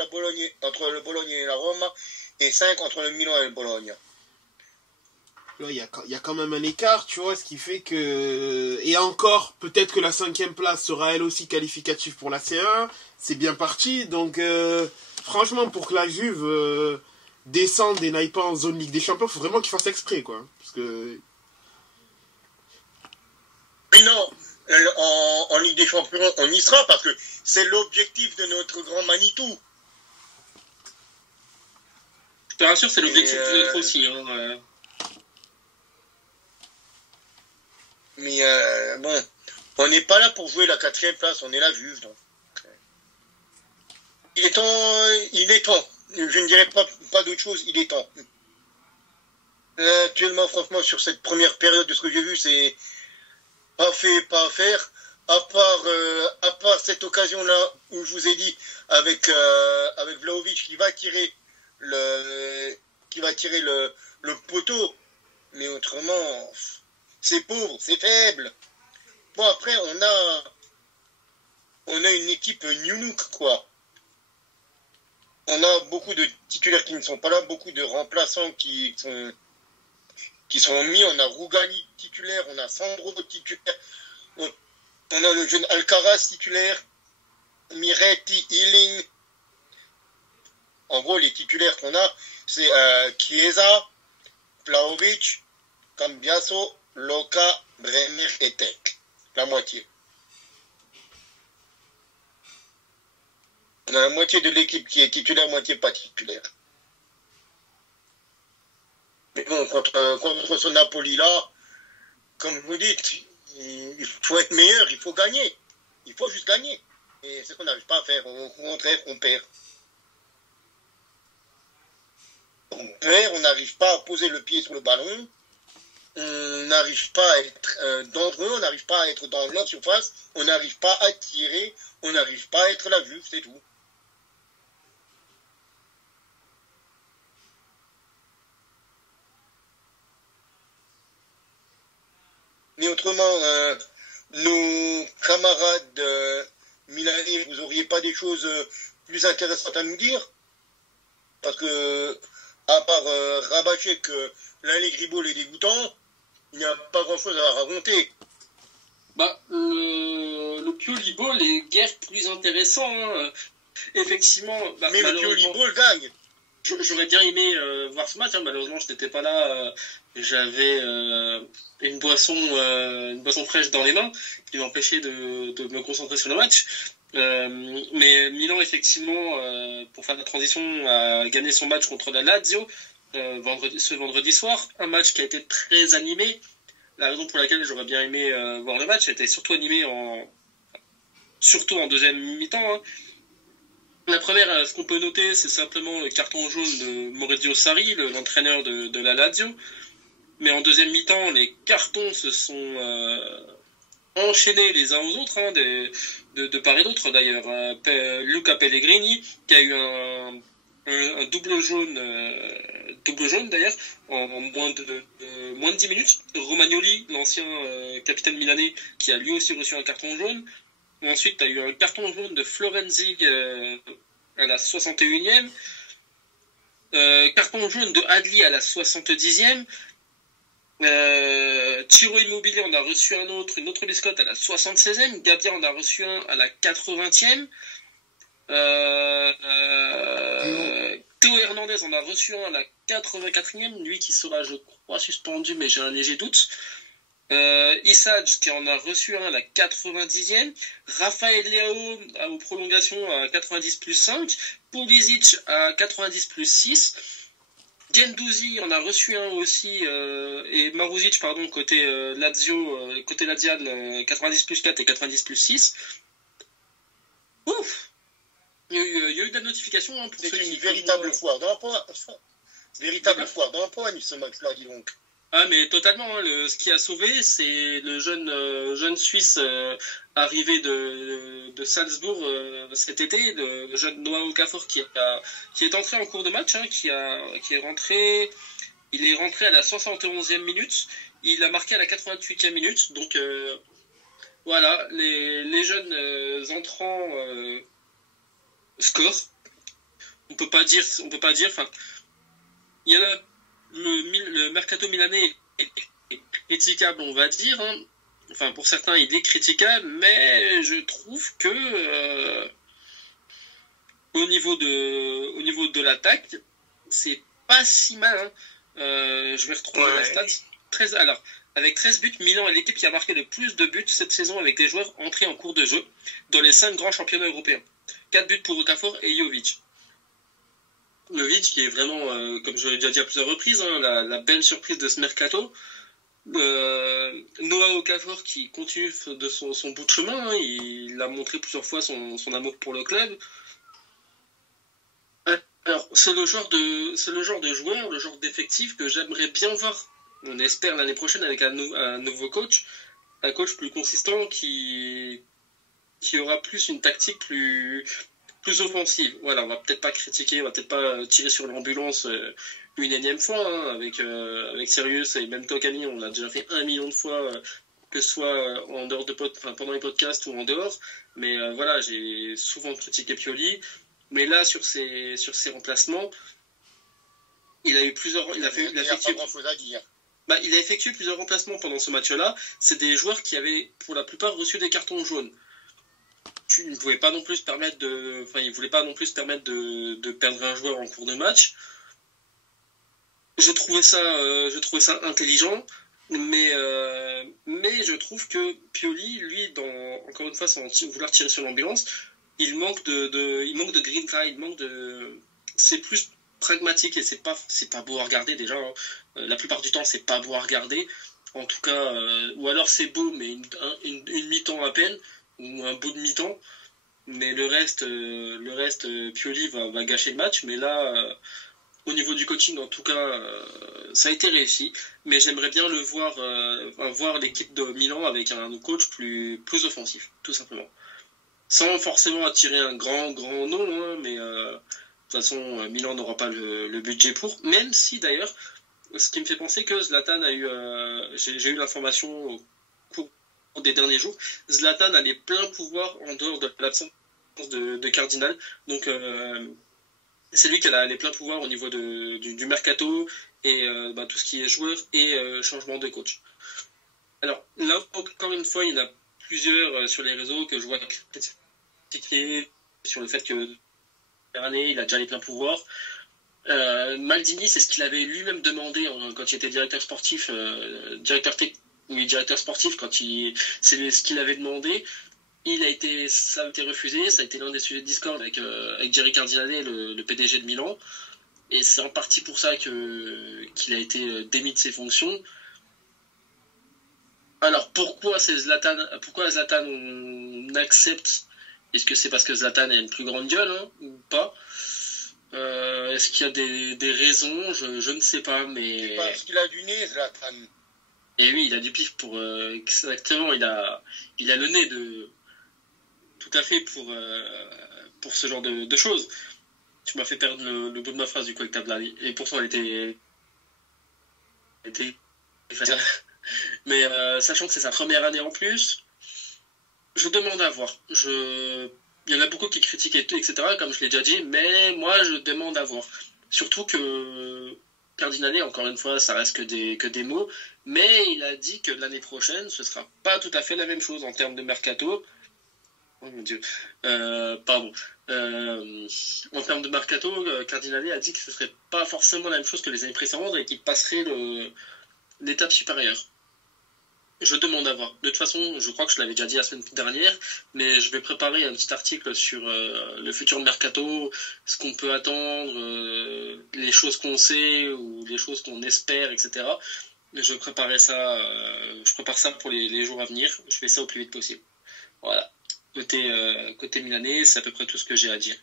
le Bologne et la Roma, et 5 entre le Milan et le Bologne. Là, il y a quand même un écart, tu vois, ce qui fait que... Et encore, peut-être que la 5e place sera elle aussi qualificative pour la C1. C'est bien parti, donc... Franchement, pour que la Juve descende et n'aille pas en zone Ligue des Champions, il faut vraiment qu'il fasse exprès, quoi. Parce que... Mais non, en Ligue des Champions, on y sera, parce que c'est l'objectif de notre grand Manitou. Je te rassure, c'est l'objectif de notre aussi. Hein, Mais bon, on n'est pas là pour jouer la 4e place, on est la Juve, donc. Il est temps. Je ne dirais pas d'autre chose, il est temps. Actuellement, franchement, sur cette première période de ce que j'ai vu, c'est pas fait, pas à faire. À part cette occasion-là où je vous ai dit avec Vlahovic qui va tirer le poteau, mais autrement, c'est pauvre, c'est faible. Bon, après, on a une équipe Newnook, quoi. On a beaucoup de titulaires qui ne sont pas là, beaucoup de remplaçants qui sont mis. On a Rougani titulaire, on a Sandro titulaire, on a le jeune Alcaraz titulaire, Miretti, Ealing. En gros, les titulaires qu'on a, c'est Chiesa, Vlahovic, Cambiaso, Loca, Bremer et Tech. La moitié. On a la moitié de l'équipe qui est titulaire, moitié pas titulaire. Mais bon, contre ce Napoli-là, comme vous dites, il faut être meilleur, il faut gagner. Il faut juste gagner. Et c'est ce qu'on n'arrive pas à faire. Au contraire, on perd. On n'arrive pas à poser le pied sur le ballon. On n'arrive pas à être dangereux, on n'arrive pas à être dans leur surface, on n'arrive pas à tirer, on n'arrive pas à être la Juve, c'est tout. Mais autrement, nos camarades milanais, vous n'auriez pas des choses plus intéressantes à nous dire? Parce que, à part rabâcher que l'Allegri Ball est dégoûtant, il n'y a pas grand-chose à raconter. Le Pioli Ball est guère plus intéressant. Hein. Effectivement. Mais le Pioli Ball gagne. J'aurais bien aimé voir ce match. Hein. Malheureusement, je n'étais pas là. J'avais une boisson fraîche dans les mains qui m'empêchait de me concentrer sur le match. Mais Milan, effectivement, pour faire la transition, a gagné son match contre la Lazio ce vendredi soir. Un match qui a été très animé. La raison pour laquelle j'aurais bien aimé voir le match, était surtout animé surtout en deuxième mi-temps. Hein. La première, ce qu'on peut noter, c'est simplement le carton jaune de Maurizio Sarri, l'entraîneur de la Lazio. Mais en deuxième mi-temps, les cartons se sont enchaînés les uns aux autres, hein, de part et d'autre d'ailleurs. Luca Pellegrini, qui a eu un double jaune double jaune d'ailleurs, en moins de 10 minutes. Romagnoli, l'ancien capitaine milanais, qui a lui aussi reçu un carton jaune. Ensuite, tu as eu un carton jaune de Florenzi à la 61e. Carton jaune de Adli à la 70e. Ciro Immobile en a reçu une autre biscotte à la 76e. Gabia en a reçu un à la 80e. Théo Hernandez en a reçu un à la 84e, lui qui sera, je crois, suspendu, mais j'ai un léger doute. Issadj qui en a reçu un à la 90e. Raphaël Leao aux prolongations à 90 plus 5. Pulisic à 90 plus 6. Gendouzi en a reçu un aussi, et Maruzic, pardon, côté Lazio, côté Lazial, 90 plus 4 et 90 plus 6. Ouf! Il y a eu de la notification pour ceux C'était qui une véritable foire d'empoigne. Foire d'empoigne, ce match-là, dis donc. Ah, mais totalement. Hein, ce qui a sauvé, c'est le jeune Suisse arrivé de Salzbourg cet été, le jeune Noah Okafor qui est entré en cours de match, hein, il est rentré à la 71e minute, il a marqué à la 88e minute. Donc voilà, les jeunes entrants score. On peut pas dire. Enfin, il y en a. Le mercato milanais est critiquable, on va dire. Hein. Enfin, pour certains, il est critiquable, mais je trouve que au niveau de l'attaque, c'est pas si mal. Hein. Je vais retrouver la stat. 13, alors, avec 13 buts, Milan est l'équipe qui a marqué le plus de buts cette saison avec des joueurs entrés en cours de jeu dans les 5 grands championnats européens. 4 buts pour Okafor et Jovic. Jovic qui est vraiment, comme je l'ai déjà dit à plusieurs reprises, hein, la belle surprise de ce mercato. Noah Okafor qui continue de son bout de chemin. Hein, il a montré plusieurs fois son amour pour le club. Alors, c'est le genre de joueur, le genre d'effectif que j'aimerais bien voir. On espère l'année prochaine avec un nouveau coach, un coach plus consistant qui aura plus une tactique plus offensive. Voilà, on va peut-être pas critiquer, on va peut-être pas tirer sur l'ambulance une énième fois, hein, avec Sirius et même Tokani, on l'a déjà fait 1 million de fois, que ce soit en dehors pendant les podcasts ou en dehors. Mais voilà, j'ai souvent critiqué Pioli, mais là sur ses remplacements, il a effectué pas grand-chose à dire. Il a effectué plusieurs remplacements pendant ce match-là. C'est des joueurs qui avaient pour la plupart reçu des cartons jaunes. Il ne voulait pas non plus se permettre de perdre un joueur en cours de match. Je trouvais ça intelligent, mais je trouve que Pioli, lui, encore une fois, sans vouloir tirer sur l'ambulance, il manque de grinta, c'est plus pragmatique et c'est pas beau à regarder déjà. Hein. La plupart du temps, c'est pas beau à regarder. En tout cas, ou alors c'est beau, mais une mi-temps à peine, ou un bout de mi-temps. Mais le reste, Pioli va gâcher le match. Mais là, au niveau du coaching, en tout cas, ça a été réussi. Mais j'aimerais bien voir l'équipe de Milan avec un coach plus offensif, tout simplement. Sans forcément attirer un grand nom, hein, mais de toute façon, Milan n'aura pas le budget pour. Même si d'ailleurs, ce qui me fait penser que Zlatan a eu, j'ai eu l'information au cours des derniers jours, Zlatan a les pleins pouvoirs en dehors de l'absence de Cardinal. Donc c'est lui qui a les pleins pouvoirs au niveau du mercato et tout ce qui est joueur et changement de coach. Alors là, encore une fois, il y en a plusieurs sur les réseaux que je vois critiquer sur le fait que dernière année, il a déjà les pleins pouvoirs. Maldini, c'est ce qu'il avait lui-même demandé quand il était directeur sportif, directeur sportif, c'est ce qu'il avait demandé. Ça a été refusé, ça a été l'un des sujets de discorde avec Jerry Cardinale, le PDG de Milan, et c'est en partie pour ça qu'il a été démis de ses fonctions. Alors pourquoi Zlatan on accepte? Est-ce que c'est parce que Zlatan a une plus grande gueule, hein, ou pas? Est-ce qu'il y a des raisons? Je ne sais pas, mais... C'est parce qu'il a du nez, Zlatan. Et oui, il a du pif pour... exactement, il a le nez tout à fait pour ce genre de choses. Tu m'as fait perdre le bout de ma phrase du coup avec ta blague. Et pourtant elle était... Mais sachant que c'est sa première année en plus, je demande à voir. Il y en a beaucoup qui critiquent et tout, etc. Comme je l'ai déjà dit, mais moi je demande à voir. Surtout que Cardinale, encore une fois, ça reste que des mots, mais il a dit que l'année prochaine, ce sera pas tout à fait la même chose en termes de mercato. Oh mon Dieu. Pardon. En termes de mercato, Cardinale a dit que ce serait pas forcément la même chose que les années précédentes et qu'il passerait l'étape supérieure. Je demande à voir. De toute façon, je crois que je l'avais déjà dit la semaine dernière, mais je vais préparer un petit article sur le futur mercato, ce qu'on peut attendre, les choses qu'on sait ou les choses qu'on espère, etc. Je prépare ça pour les jours à venir. Je fais ça au plus vite possible. Voilà. Côté milanais, c'est à peu près tout ce que j'ai à dire.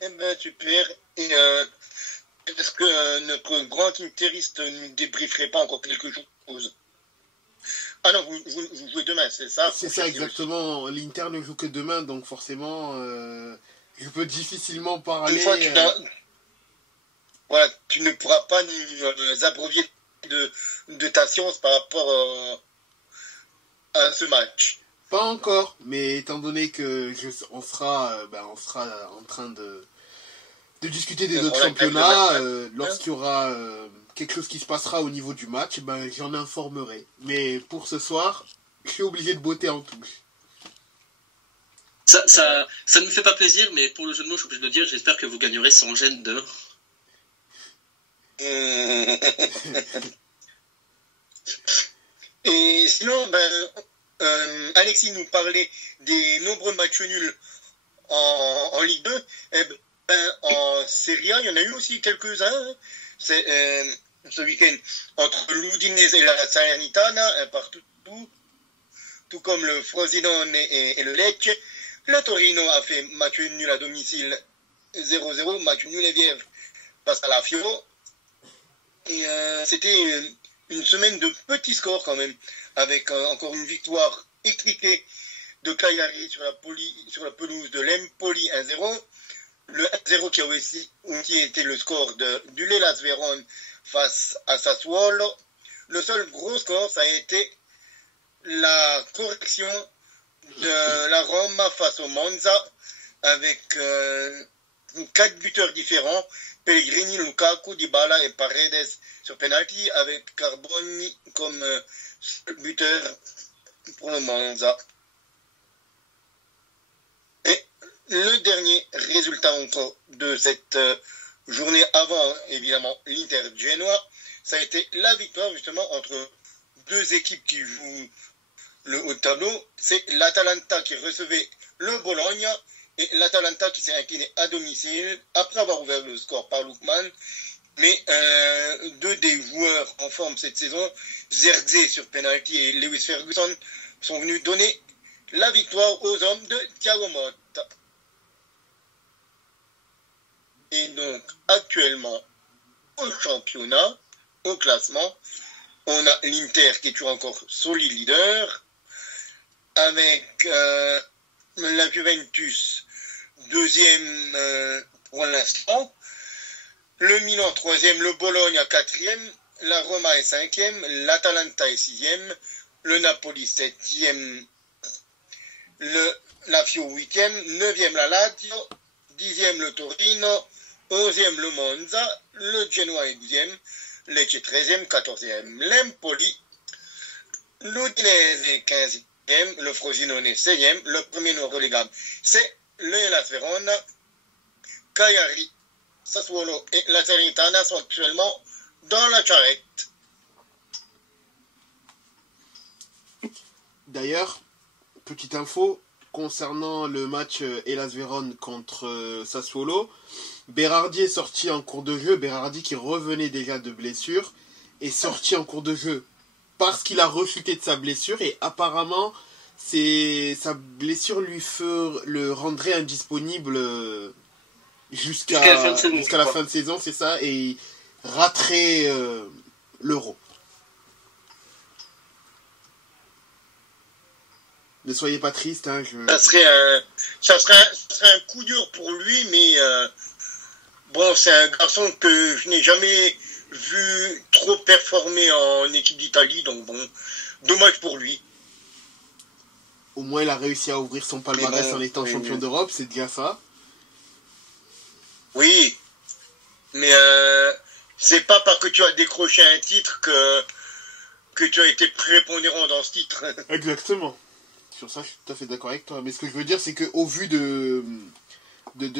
Eh ben, super. Et est-ce que notre grand interiste ne débrieferait pas encore quelque chose? Ah non, vous jouez demain, c'est ça? C'est ça, exactement. L'Inter ne joue que demain, donc forcément, je peux difficilement parler. Une fois voilà, tu ne pourras pas nous abreuver de ta science par rapport à ce match. Pas encore, mais étant donné que on sera en train de discuter des autres championnats, lorsqu'il y aura quelque chose qui se passera au niveau du match, j'en informerai. Mais pour ce soir, je suis obligé de botter en touche. Ça ne me fait pas plaisir, mais pour le jeu de mots, je suis obligé de le dire, j'espère que vous gagnerez sans gêne de... Et sinon, Alexis nous parlait des nombreux matchs nuls en Ligue 2. En Serie A, il y en a eu aussi quelques-uns. C'est ce week-end entre l'Udinese et la Salernitana, partout, tout comme le Frosinone et le Lecce. Le Torino a fait match nul à domicile 0-0, match nul et vierge face à la Fio. Et c'était une semaine de petits scores quand même, avec encore une victoire éclatée de Cagliari sur la pelouse de l'Empoli 1-0. Le 1-0 qui a aussi été le score du Hellas Vérone face à Sassuolo. Le seul gros score, ça a été la correction de la Roma face au Monza, avec 4 buteurs différents. Pellegrini, Lukaku, Dybala et Paredes sur penalty, avec Carboni comme buteur pour le Monza. Et le dernier résultat encore de cette journée avant, évidemment, l'Inter Genoa, ça a été la victoire justement entre deux équipes qui jouent le haut de tableau. C'est l'Atalanta qui recevait le Bologne et l'Atalanta qui s'est incliné à domicile après avoir ouvert le score par Lookman. Mais deux des joueurs en forme cette saison, Zerze sur penalty et Lewis Ferguson, sont venus donner la victoire aux hommes de Thiago Motta. Et donc, actuellement, au championnat, au classement, on a l'Inter qui est toujours encore solide leader, avec la Juventus deuxième pour l'instant, le Milan troisième, le Bologne quatrième, la Roma est cinquième, l'Atalanta est sixième, le Napoli septième, la Fio huitième, neuvième la Lazio, dixième le Torino, onzième le Monza, le Genoa est douzième, Lecce 13e, 14e, l'Empoli, l'Udinese est 15e, le Frosinone est 16e, le premier non relégable, c'est le Hellas Vérone, Cagliari, Sassuolo et la Salernitana sont actuellement dans la charrette. D'ailleurs, petite info concernant le match Hellas Vérone contre Sassuolo, Berardi est sorti en cours de jeu. Berardi qui revenait déjà de blessure est sorti en cours de jeu parce qu'il a rechuté de sa blessure et apparemment sa blessure le rendrait indisponible jusqu'à la fin de saison, c'est ça, et il raterait l'Euro. Ne soyez pas triste. Hein, ça serait un coup dur pour lui, mais bon, c'est un garçon que je n'ai jamais vu trop performer en équipe d'Italie, donc bon, dommage pour lui. Au moins, il a réussi à ouvrir son palmarès bon, en étant champion d'Europe, c'est déjà ça. Oui, mais c'est pas parce que tu as décroché un titre que tu as été prépondérant dans ce titre. Exactement. Sur ça, je suis tout à fait d'accord avec toi. Mais ce que je veux dire, c'est qu'au vu de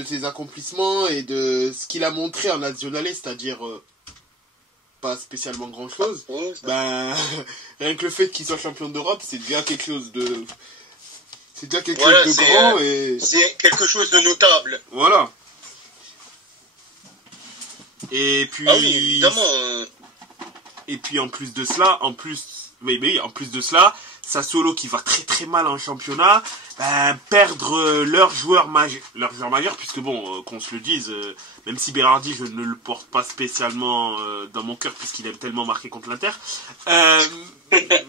ses accomplissements et de ce qu'il a montré en Nazionale, c'est-à-dire pas spécialement grand-chose, ben, rien que le fait qu'il soit champion d'Europe, c'est déjà quelque chose de... C'est déjà quelque chose de grand et... C'est quelque chose de notable. Voilà. Et puis... Ah oui, évidemment. Et puis en plus de cela, en plus de cela, Sassuolo qui va très très mal en championnat, perdre leur joueur majeur, puisque bon, qu'on se le dise, même si Berardi je ne le porte pas spécialement dans mon cœur puisqu'il aime tellement marquer contre l'Inter,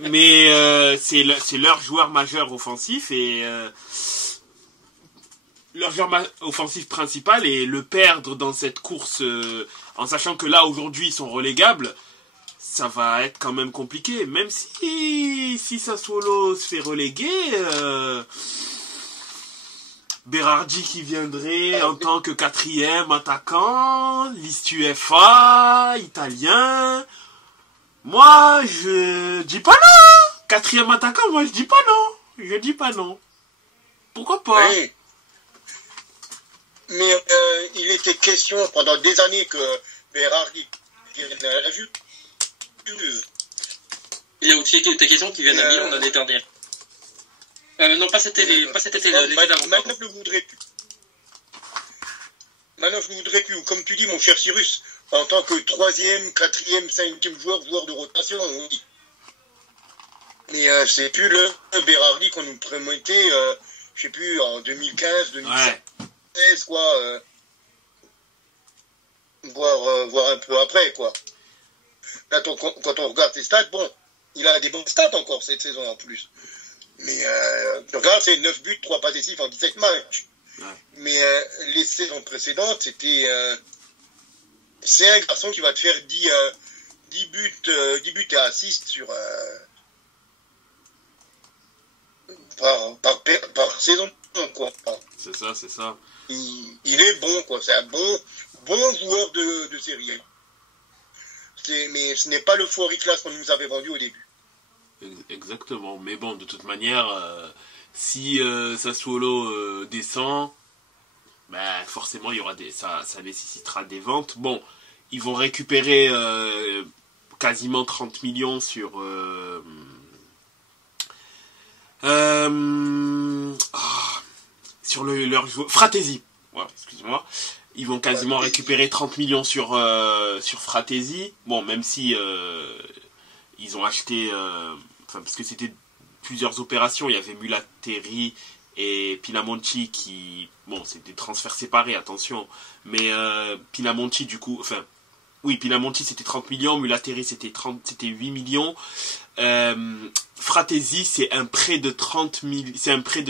mais c'est leur joueur majeur offensif et leur joueur offensif principal, et le perdre dans cette course en sachant que là aujourd'hui ils sont relégables, ça va être quand même compliqué. Même si Sassuolo se fait reléguer, Berardi qui viendrait en tant que 4e attaquant, liste UEFA, italien. Moi, je dis pas non. 4e attaquant, moi je dis pas non. Je dis pas non. Pourquoi pas? Oui. Mais il était question pendant des années que Berardi vienne à la Juve. Il y a aussi été question qu'il vienne à Milan l'année dernière. Non, pas cet été, l'été d'avant. Maintenant, je ne voudrais plus. Maintenant, je ne voudrais plus. Comme tu dis, mon cher Cyrus, en tant que 3e, 4e, 5e joueur de rotation, oui. Mais c'est plus le Berardi qu'on nous promettait, je sais plus, en 2015, 2016, quoi. Voire un peu après, quoi. Là, quand on regarde ses stats, bon, il a des bonnes stats encore cette saison en plus. Mais regarde, c'est 9 buts, 3 passes décisives en 17 matchs. Ouais. Mais les saisons précédentes, c'est un garçon qui va te faire 10 buts et assists sur par saison, quoi. C'est ça. Il est bon, quoi. C'est un bon joueur de série. Mais ce n'est pas le Fori Class qu'on nous avait vendu au début. Exactement. Mais bon, de toute manière, si Sassuolo descend, forcément, il y aura ça nécessitera des ventes. Bon, ils vont récupérer quasiment 30 millions sur leur joueur Fratesi. Voilà, excuse-moi. Ils vont quasiment récupérer 30 millions sur Fratesi. Bon, même si ils ont acheté... parce que c'était plusieurs opérations. Il y avait Mulateri et Pinamonti qui... Bon, c'est des transferts séparés, attention. Mais Pinamonti, du coup... Pinamonti, c'était 30 millions. Mulateri, c'était 8 millions. Fratesi, c'est un prêt de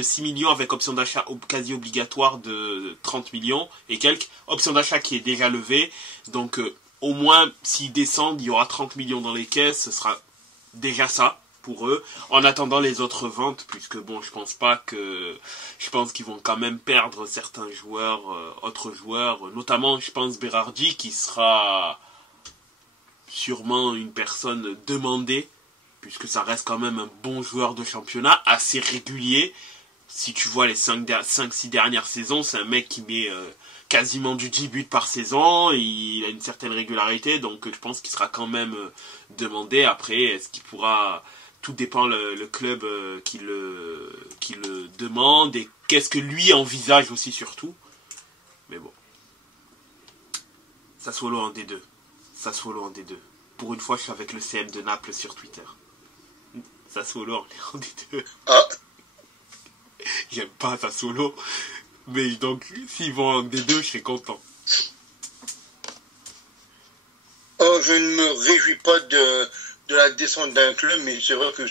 6 millions avec option d'achat quasi obligatoire de 30 millions et quelques. Option d'achat qui est déjà levée. Donc, au moins, s'ils descendent, il y aura 30 millions dans les caisses. Ce sera déjà ça pour eux. En attendant les autres ventes, puisque bon, je pense qu'ils vont quand même perdre certains joueurs, autres joueurs. Notamment, je pense, Berardi, qui sera sûrement une personne demandée, puisque ça reste quand même un bon joueur de championnat, assez régulier. Si tu vois les 5-6 dernières saisons, c'est un mec qui met quasiment du 10 buts par saison, il a une certaine régularité, donc je pense qu'il sera quand même demandé. Après, est-ce qu'il pourra... Tout dépend le club qui le demande, et qu'est-ce que lui envisage aussi surtout. Mais bon. Sassuolo en D2. Pour une fois, je suis avec le CM de Naples sur Twitter. Sassuolo en D2. Ah. J'aime pas Sassuolo. Mais donc, s'ils vont en D2, je serai content. Oh, je ne me réjouis pas de la descente d'un club, mais c'est vrai que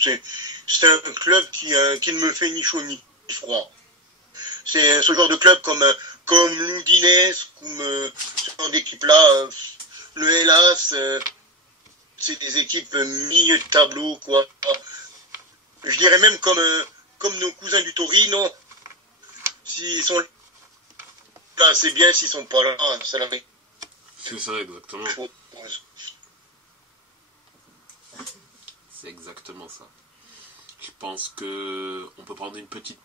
c'est un club qui ne me fait ni chaud ni froid. C'est ce genre de club comme l'Udinese, comme ce genre d'équipe-là, le Hellas, c'est des équipes milieu de tableau, quoi. Je dirais même comme nos cousins du Torino. S'ils sont là, c'est bien. S'ils sont pas là, c'est la même. C'est ça, exactement. C'est exactement ça. Je pense que on peut prendre une petite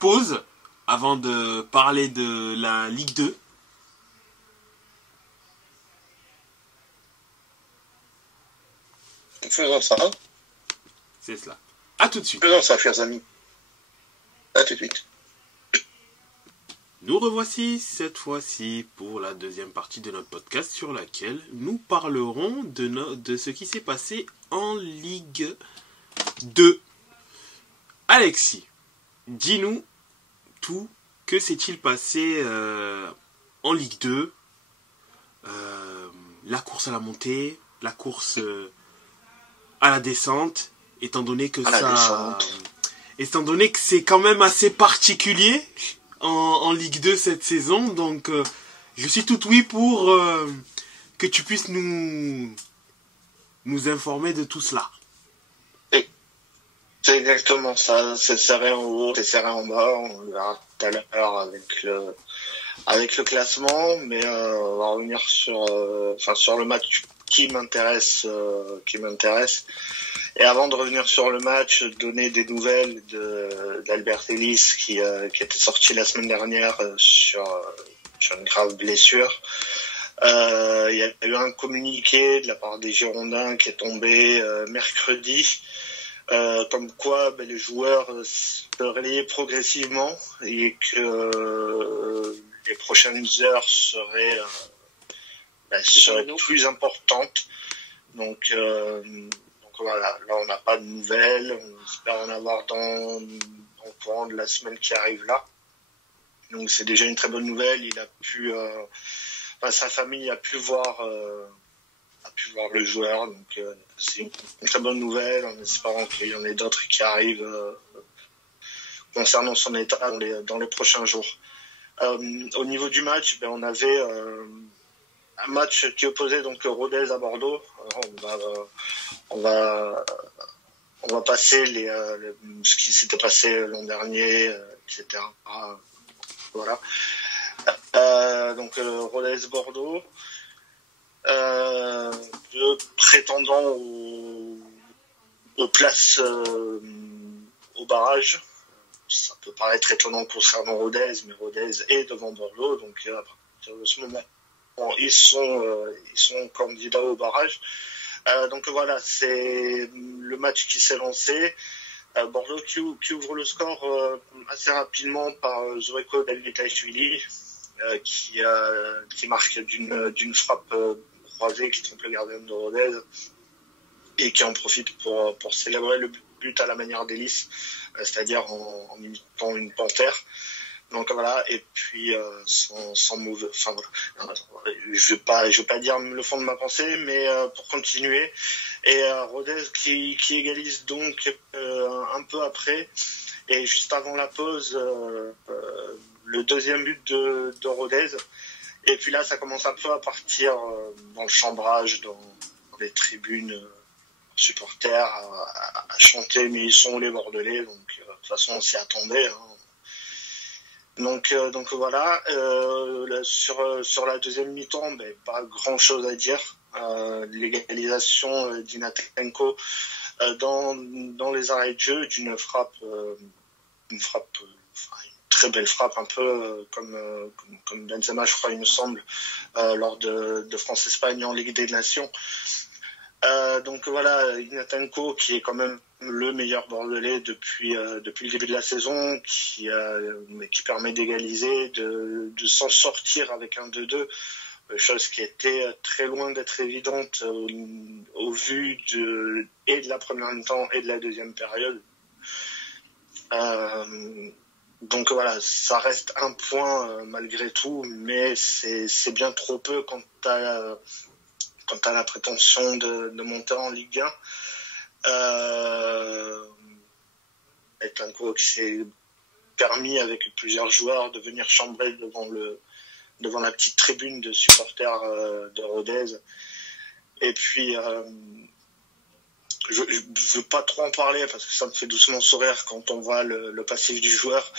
pause avant de parler de la Ligue 2. Faisons ça. Hein. C'est cela. À tout de suite. Faisons ça, chers amis. À tout de suite. Nous revoici cette fois-ci pour la deuxième partie de notre podcast sur laquelle nous parlerons de ce qui s'est passé en Ligue 2. Alexis, dis-nous tout. Que s'est-il passé en Ligue 2 la course à la montée, la course à la descente, étant donné que c'est quand même assez particulier en Ligue 2 cette saison, donc je suis tout oui pour que tu puisses nous informer de tout cela. C'est exactement ça, c'est serré en haut, c'est serré en bas, on verra tout à l'heure avec le classement, mais on va revenir sur le match qui m'intéresse. Et avant de revenir sur le match, donner des nouvelles d'Albert Ellis qui était sorti la semaine dernière sur une grave blessure. Il y a eu un communiqué de la part des Girondins qui est tombé mercredi, comme quoi les joueurs se relayaient progressivement et que les prochaines heures seraient plus importantes. Donc voilà, là on n'a pas de nouvelles, on espère en avoir dans le courant de la semaine qui arrive là. Donc c'est déjà une très bonne nouvelle. Il a pu, sa famille a pu voir le joueur. Donc c'est une très bonne nouvelle, en espérant qu'il y en ait d'autres qui arrivent concernant son état dans les prochains jours. Au niveau du match, on avait un match qui opposait donc Rodez à Bordeaux. On va passer ce qui s'était passé l'an dernier, etc. Voilà. Donc Rodez-Bordeaux, deux prétendants aux places au barrage. Ça peut paraître étonnant concernant Rodez, mais Rodez est devant Bordeaux, donc à partir de ce moment, ils sont candidats au barrage. Donc voilà, c'est le match qui s'est lancé. Bordeaux qui ouvre le score assez rapidement par Zoreko Dalvitaishvili, qui marque d'une frappe croisée qui trompe le gardien de Rodez et qui en profite pour célébrer le but à la manière d'Ellis, c'est-à-dire en imitant une panthère. Donc voilà, et puis sans mauvais, enfin voilà, je vais pas dire le fond de ma pensée, mais pour continuer, et Rodez qui égalise donc un peu après, et juste avant la pause, le deuxième but de Rodez, et puis là ça commence un peu à partir dans le chambrage, dans les tribunes, supporters à chanter mais ils sont les Bordelais, donc de toute façon on s'y attendait, hein. Donc voilà, sur la deuxième mi-temps, pas grand chose à dire. L'égalisation d'Inatenko dans les arrêts de jeu d'une frappe, une très belle frappe, un peu comme Benzema, je crois, il me semble, lors de France-Espagne en Ligue des Nations. Donc voilà, Inatenko qui est quand même le meilleur Bordelais depuis le début de la saison, qui permet d'égaliser, de s'en sortir avec un 2-2, chose qui était très loin d'être évidente au vu de la première mi-temps et de la deuxième période. Donc voilà, ça reste un point malgré tout, mais c'est bien trop peu quand t'as la prétention de monter en Ligue 1. Etlanco qui s'est permis avec plusieurs joueurs de venir chambrer devant la petite tribune de supporters de Rodez. Et puis je veux pas trop en parler parce que ça me fait doucement sourire quand on voit le passif du joueur,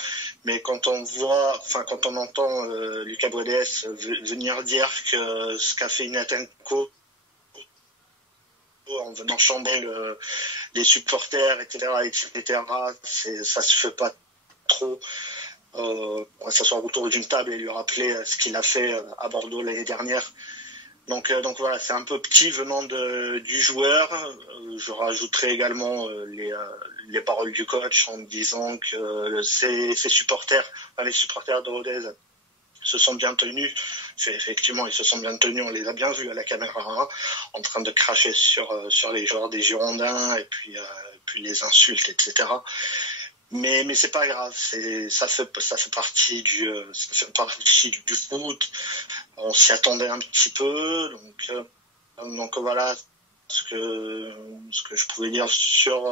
mais quand on entend Lucas Bredes venir dire que ce qu'a fait Etlanco en venant chambrer les supporters, etc., ça se fait pas trop. On va s'asseoir autour d'une table et lui rappeler ce qu'il a fait à Bordeaux l'année dernière. Donc voilà, c'est un peu petit venant du joueur. Je rajouterai également les paroles du coach en disant que les supporters de Rodez se sont bien tenus. Effectivement, ils se sont bien tenus, on les a bien vus à la caméra, en train de cracher sur les joueurs des Girondins et puis les insultes, etc. Mais c'est pas grave, ça fait partie du foot. On s'y attendait un petit peu, donc voilà ce que je pouvais dire sur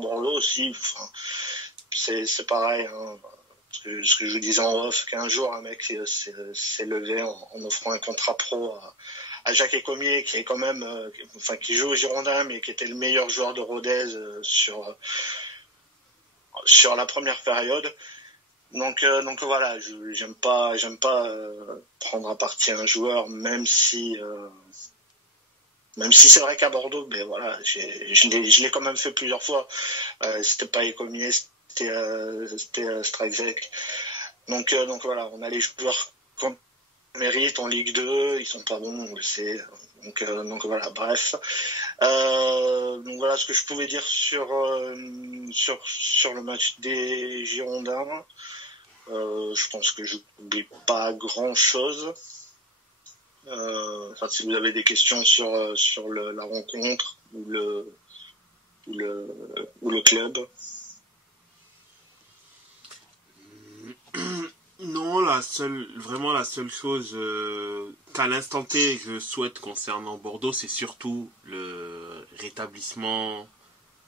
Bordeaux aussi. Enfin, c'est pareil, hein. Ce que je vous disais en off, qu'un jour un mec s'est levé en offrant un contrat pro à Jacques Ecomier, qui est quand même, qui joue au Girondins, mais qui était le meilleur joueur de Rodez sur la première période. Donc voilà, j'aime pas prendre à partie un joueur, même si c'est vrai qu'à Bordeaux, mais voilà, je l'ai quand même fait plusieurs fois. C'était pas Ecomier, c'était Strazek. Donc voilà, on a les joueurs qu'on mérite en Ligue 2, ils sont pas bons, on le sait. Donc voilà, bref. Donc voilà ce que je pouvais dire sur le match des Girondins. Je pense que je n'oublie pas grand chose. Si vous avez des questions sur la rencontre ou le club. Non, la seule chose qu'à l'instant T je souhaite concernant Bordeaux, c'est surtout le rétablissement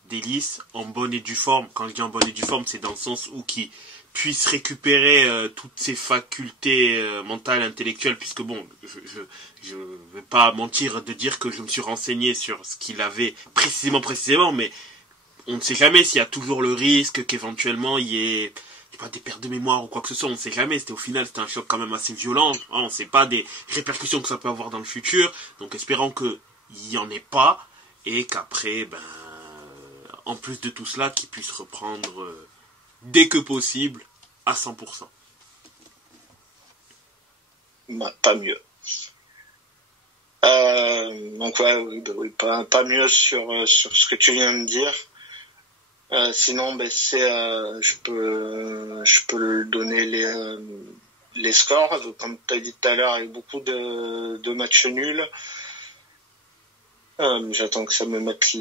d'Elis en bonne et due forme. Quand je dis en bonne et due forme, c'est dans le sens où qu'il puisse récupérer toutes ses facultés mentales, intellectuelles, puisque bon, je vais pas mentir de dire que je me suis renseigné sur ce qu'il avait précisément, mais on ne sait jamais s'il y a toujours le risque qu'éventuellement il y ait pas des pertes de mémoire ou quoi que ce soit, on ne sait jamais. Au final, c'était un choc quand même assez violent. On ne sait pas des répercussions que ça peut avoir dans le futur. Donc espérons qu'il n'y en ait pas et qu'après, en plus de tout cela, qu'il puisse reprendre dès que possible à 100%. Pas mieux. Donc oui, pas mieux sur ce que tu viens de dire. Sinon, je peux donner les scores. Donc, comme tu as dit tout à l'heure, avec beaucoup de matchs nuls. J'attends que ça me mette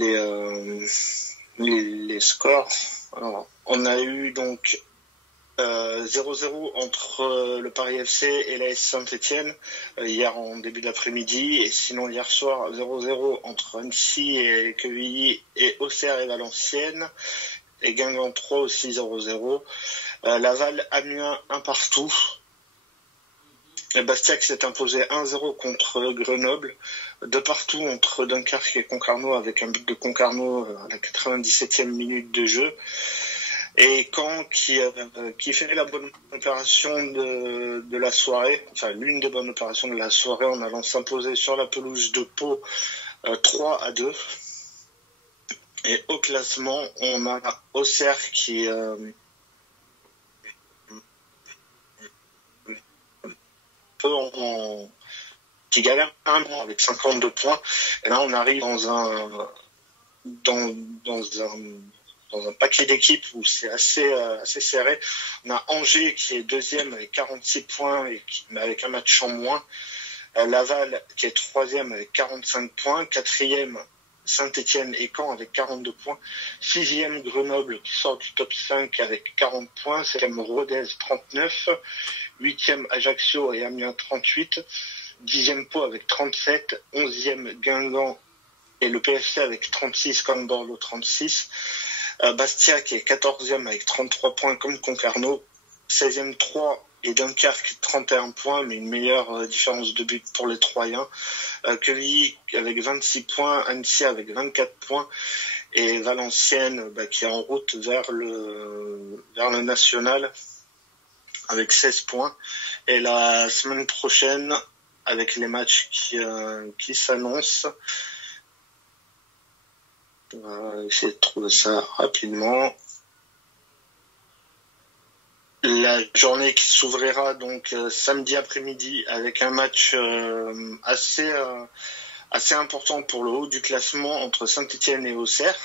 les scores. Alors, on a eu donc 0-0 entre le Paris FC et l'AS Saint-Etienne hier en début d'après-midi, et sinon hier soir 0-0 entre Annecy et Quevilly et Auxerre et Valenciennes, et Guingamp 3 aussi 0-0. Laval Amiens 1-1. Bastia qui s'est imposé 1-0 contre Grenoble, 2-2 entre Dunkerque et Concarneau, avec un but de Concarneau à la 97e minute de jeu. Et Caen qui fait la bonne opération de la soirée, enfin l'une des bonnes opérations de la soirée, en allant s'imposer sur la pelouse de Pau 3-2. Et au classement, on a Auxerre qui galère un an avec 52 points. Et là, on arrive dans un paquet d'équipes où c'est assez serré. On a Angers qui est deuxième avec 46 points mais avec un match en moins. Laval qui est troisième avec 45 points. Quatrième, Saint-Etienne et Caen avec 42 points. Sixième, Grenoble qui sort du top 5 avec 40 points. Septième, Rodez 39. Huitième, Ajaccio et Amiens 38. Dixième, Pau avec 37. Onzième, Guingamp et le PFC avec 36 comme Bordeaux 36. Bastia qui est 14e avec 33 points comme Concarneau. 16e 3 et Dunkerque 31 points, mais une meilleure différence de but pour les Troyens. Quevilly avec 26 points, Annecy avec 24 points et Valenciennes qui est en route vers le national avec 16 points. Et la semaine prochaine, avec les matchs qui s'annoncent, on va essayer de trouver ça rapidement. La journée qui s'ouvrira donc samedi après-midi avec un match assez important pour le haut du classement entre Saint-Étienne et Auxerre.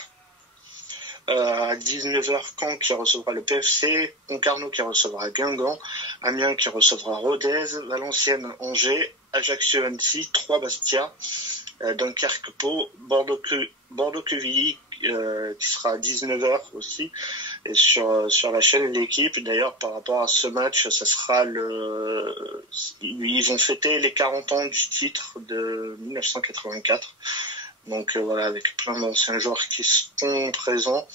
À 19h, Caen qui recevra le PFC, Concarneau qui recevra Guingamp, Amiens qui recevra Rodez, Valenciennes Angers, Ajaccio Annecy, 3 Bastia, Dunkerque Pau, Bordeaux Quevilly qui sera à 19h aussi. Et sur la chaîne L'équipe, d'ailleurs, par rapport à ce match, ça sera ils vont fêter les 40 ans du titre de 1984. Donc voilà, avec plein d'anciens joueurs qui seront présents.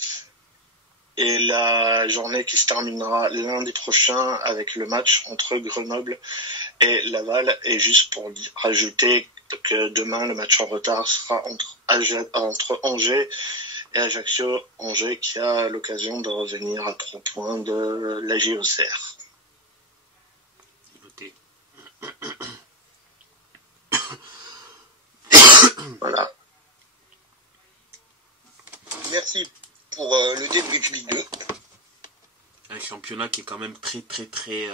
Et la journée qui se terminera lundi prochain avec le match entre Grenoble et Laval. Et juste pour rajouter que demain, le match en retard sera entre Angers et Ajaccio, Angers qui a l'occasion de revenir à 3 points de la JOCR. Noté. Voilà. Merci pour le débrief Ligue 2. Un championnat qui est quand même très très très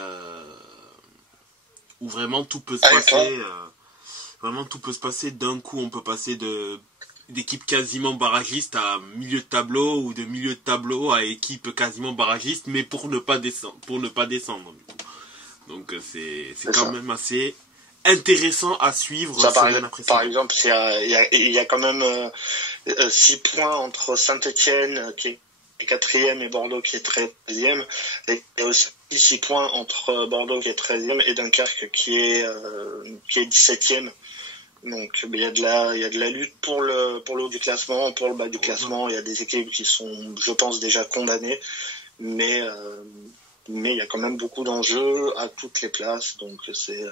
où vraiment tout peut se passer. Vraiment tout peut se passer d'un coup. On peut passer d'équipe quasiment barragiste à milieu de tableau ou de milieu de tableau à équipe quasiment barragiste, mais pour ne pas descendre du coup. Donc c'est quand même assez intéressant à suivre. Ça, par exemple, il y a quand même 6 points entre Saint-Étienne qui est 4e et Bordeaux qui est 13e. Et il y a aussi 6 points entre Bordeaux qui est 13e et Dunkerque qui est 17e. Donc il y a de la lutte pour le haut du classement, pour le bas du classement. Il y a des équipes qui sont, je pense, déjà condamnées, mais il y a quand même beaucoup d'enjeux à toutes les places. Donc c'est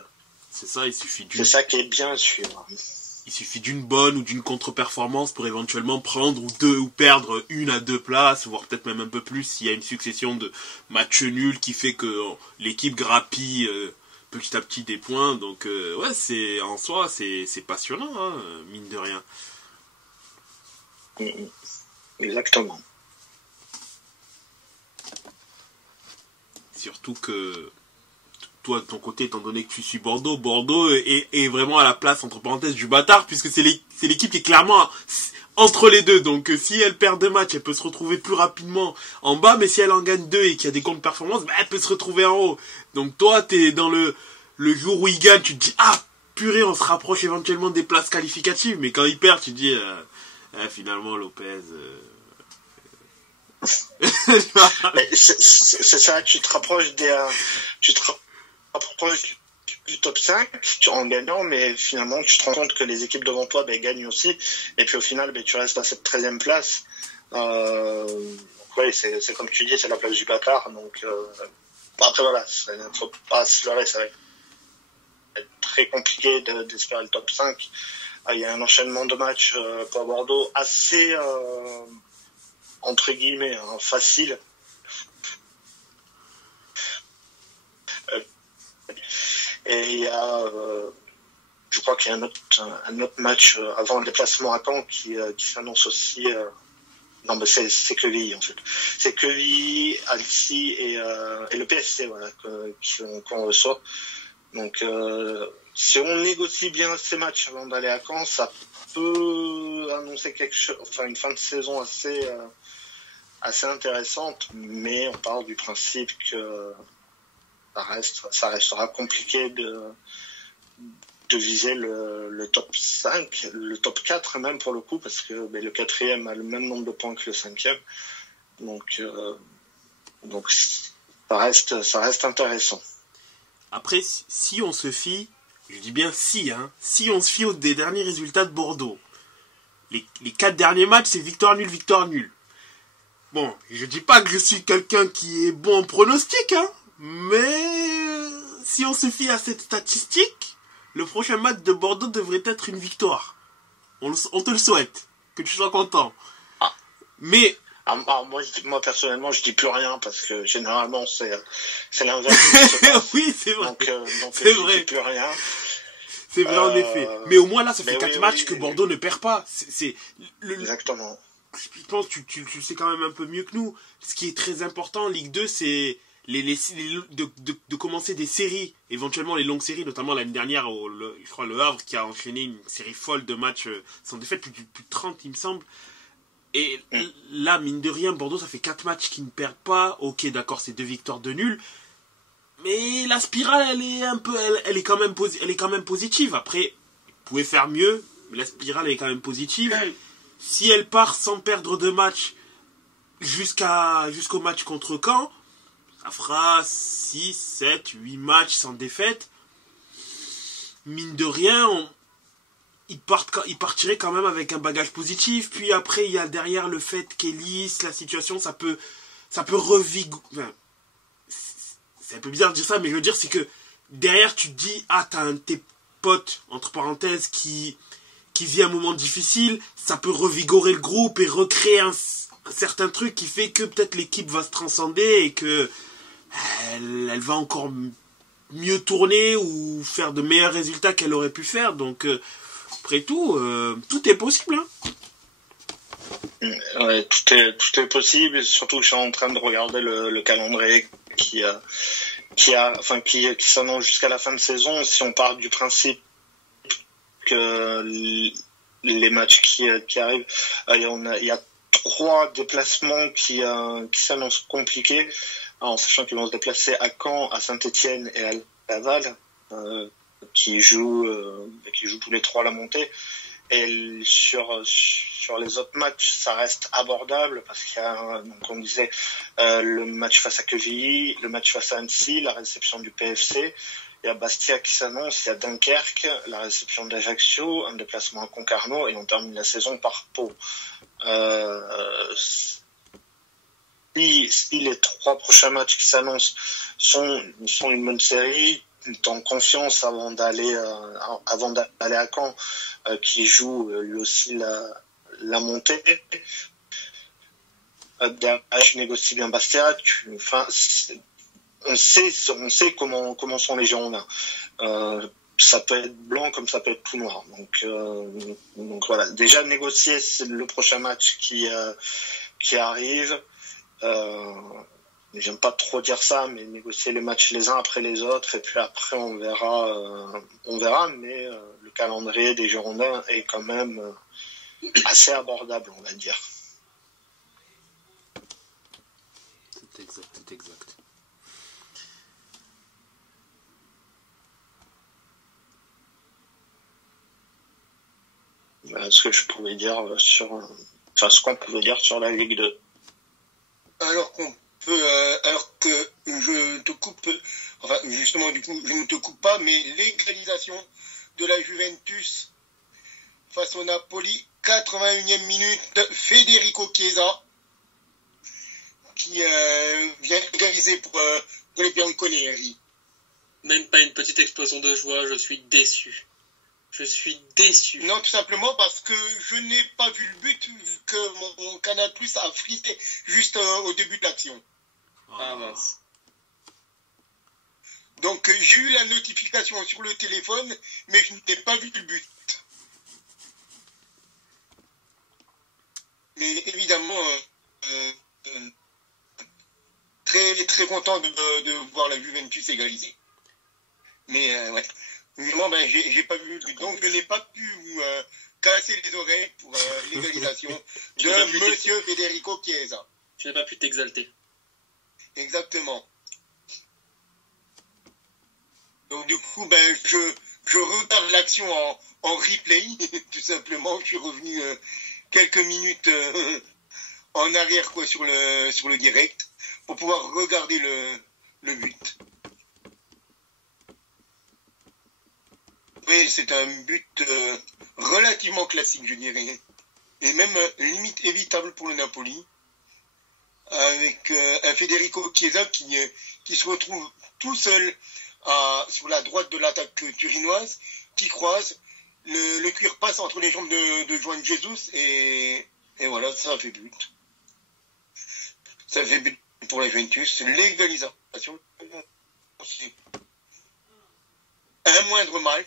ça, c'est ça qui est bien à suivre. Il suffit d'une bonne ou d'une contre-performance pour éventuellement prendre ou perdre 1 à 2 places, voire peut-être même un peu plus s'il y a une succession de matchs nuls qui fait que l'équipe grappille petit à petit des points. Donc ouais, c'est en soi c'est passionnant, hein, mine de rien. Exactement. Surtout que toi de ton côté, étant donné que tu suis Bordeaux est vraiment à la place entre parenthèses du bâtard, puisque c'est l'équipe qui est clairement entre les deux. Donc si elle perd 2 matchs, elle peut se retrouver plus rapidement en bas, mais si elle en gagne 2 et qu'il y a des contre-performances, elle peut se retrouver en haut. Donc toi, t'es dans le jour où il gagne, tu te dis ah purée, on se rapproche éventuellement des places qualificatives, mais quand il perd, tu te dis finalement Lopez. Mais c'est ça, tu te rapproches du top 5 en gagnant, mais finalement tu te rends compte que les équipes devant toi gagnent aussi, et puis au final tu restes à cette 13e place. Donc ouais, c'est comme tu dis, c'est la place du bâtard. Donc après voilà, faut pas se leurrer, ça va être très compliqué d'espérer le top 5. Il y a un enchaînement de matchs pour Bordeaux assez entre guillemets facile. Et il y a, je crois qu'il y a un autre match avant le déplacement à Caen qui s'annonce aussi. Non, mais c'est Quevilly en fait. C'est Quevilly, Annecy et le PSC, voilà, qu'on reçoit. Donc, si on négocie bien ces matchs avant d'aller à Caen, ça peut annoncer quelque chose, enfin une fin de saison assez intéressante. Mais on part du principe que ça restera compliqué de viser le top 5, le top 4 même pour le coup, parce que le 4e a le même nombre de points que le 5e. Donc ça reste intéressant. Après, si on se fie, je dis bien si on se fie aux des derniers résultats de Bordeaux, les 4 derniers matchs, c'est victoire nulle, victoire nulle. Bon, je dis pas que je suis quelqu'un qui est bon en pronostic, hein, mais si on se fie à cette statistique, le prochain match de Bordeaux devrait être une victoire. On te le souhaite, que tu sois content. Ah. Mais... moi, personnellement, je dis plus rien parce que généralement, c'est l'inverse. Oui, c'est vrai. Donc c'est je vrai. dis plus rien. C'est vrai, en effet. Mais au moins, là, ça fait 4 matchs que Bordeaux ne perd pas. Exactement. Je pense que tu le sais quand même un peu mieux que nous. Ce qui est très important en Ligue 2, c'est de commencer des séries, éventuellement les longues séries, notamment l'année dernière, je crois le Havre qui a enchaîné une série folle de matchs sans défaite, plus de 30 il me semble. Et là, mine de rien, Bordeaux, ça fait 4 matchs qu'ils ne perdent pas. Ok, d'accord, c'est 2 victoires, 2 nuls. Mais la spirale, elle est quand même positive. Après, vous pouvez faire mieux, mais la spirale est quand même positive. Si elle part sans perdre de match jusqu'au match contre Caen, ça fera 6, 7, 8 matchs sans défaite. Mine de rien, ils partiraient quand même avec un bagage positif. Puis après, il y a derrière le fait qu'Elis, la situation, ça peut revigorer. Enfin, c'est un peu bizarre de dire ça, mais je veux dire, c'est que derrière, tu te dis, ah, t'as un de tes potes, entre parenthèses, qui vit un moment difficile, ça peut revigorer le groupe et recréer un certain truc qui fait que peut-être l'équipe va se transcender et que elle va encore mieux tourner ou faire de meilleurs résultats qu'elle aurait pu faire. Donc, après tout, tout est possible. Hein. Ouais, tout est possible. Surtout que je suis en train de regarder le calendrier qui s'annonce jusqu'à la fin de saison. Si on part du principe que les matchs qui arrivent, il y a 3 déplacements qui s'annoncent compliqués, en sachant qu'ils vont se déplacer à Caen, à Saint-Étienne et à Laval, qui jouent tous les 3 la montée. Et sur les autres matchs, ça reste abordable parce qu'il y a, donc on disait, le match face à Quevilly, le match face à Annecy, la réception du PFC. Il y a Bastia qui s'annonce, il y a Dunkerque, la réception d'Ajaccio, un déplacement à Concarneau et on termine la saison par Pau. Si les 3 prochains matchs qui s'annoncent sont une bonne série, en confiance avant d'aller à Caen, qui joue lui aussi la montée. Je négocie bien Bastia. On sait comment sont les Girondins. Ça peut être blanc comme ça peut être tout noir. Donc voilà. Déjà négocier c'est le prochain match qui arrive. J'aime pas trop dire ça, mais négocier les matchs les uns après les autres et puis après on verra. Mais le calendrier des Girondins est quand même assez abordable, on va dire. C'est exact. Ce que je pouvais dire ce qu'on pouvait dire sur la Ligue 2. Alors que je te coupe, enfin justement du coup je ne te coupe pas, mais l'égalisation de la Juventus face au Napoli, 81e minute, Federico Chiesa qui vient égaliser pour les bianconeri. Même pas une petite explosion de joie, je suis déçu. Non, tout simplement parce que je n'ai pas vu le but, vu que mon Canal Plus a frisé juste au début de l'action. Ah mince. Donc j'ai eu la notification sur le téléphone, mais je n'ai pas vu le but. Mais évidemment, très très content de voir la Juventus égaliser. Mais ouais. Évidemment, j'ai pas vu le but, donc je n'ai pas pu vous casser les oreilles pour l'égalisation de Monsieur Federico Chiesa. Tu n'as pas pu t'exalter. Exactement. Donc du coup, je regarde l'action en replay, tout simplement. Je suis revenu quelques minutes en arrière sur le direct pour pouvoir regarder le but. Oui, c'est un but relativement classique, je dirais. et même limite évitable pour le Napoli, avec un Federico Chiesa qui se retrouve tout seul sur la droite de l'attaque turinoise, qui croise, le cuir passe entre les jambes de Juan Jesus, et voilà, ça fait but. Ça fait but pour la Juventus. L'égalisation aussi. Un moindre mal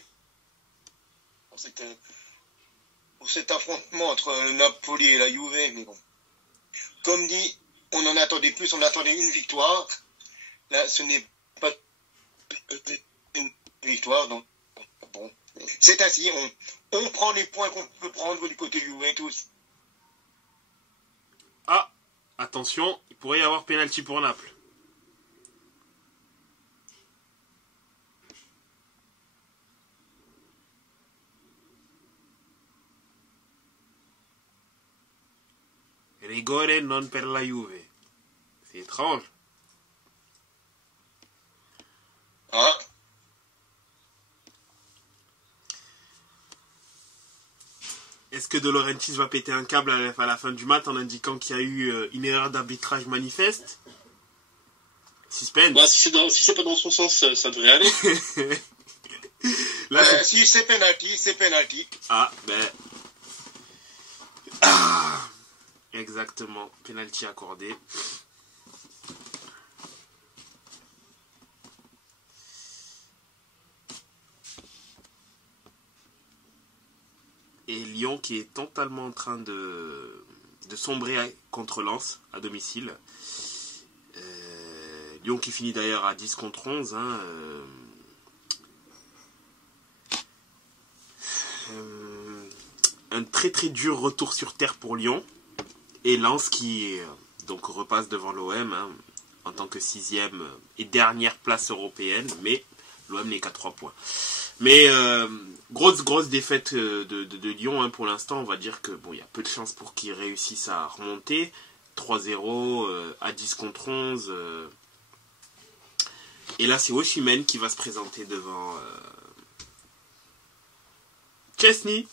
pour cet affrontement entre le Napoli et la Juve, mais bon. Comme dit, on en attendait plus, on attendait une victoire. Là, ce n'est pas une victoire, donc bon. C'est ainsi, on prend les points qu'on peut prendre du côté du Juventus. Ah, attention, il pourrait y avoir pénalty pour Naples. Rigore non per la Juve. C'est étrange. Ah. Est-ce que De Laurentiis va péter un câble à la fin du match en indiquant qu'il y a eu une erreur d'arbitrage manifeste? Suspense. Bah, si c'est pas dans son sens, ça devrait aller. Là, si c'est penalty, c'est penalty. Ah, ben... Ah, exactement. Penalty accordé. Et Lyon qui est totalement en train de sombrer contre Lens à domicile. Lyon qui finit d'ailleurs à 10 contre 11. Hein, un très très dur retour sur terre pour Lyon. Et Lens qui donc repasse devant l'OM hein, en tant que 6e et dernière place européenne. Mais l'OM n'est qu'à 3 points. Mais grosse défaite de Lyon hein, pour l'instant. On va dire que bon, il y a peu de chances pour qu'ils réussissent à remonter. 3-0 à 10 contre 11. Et là, c'est Osimhen qui va se présenter devant Chesney.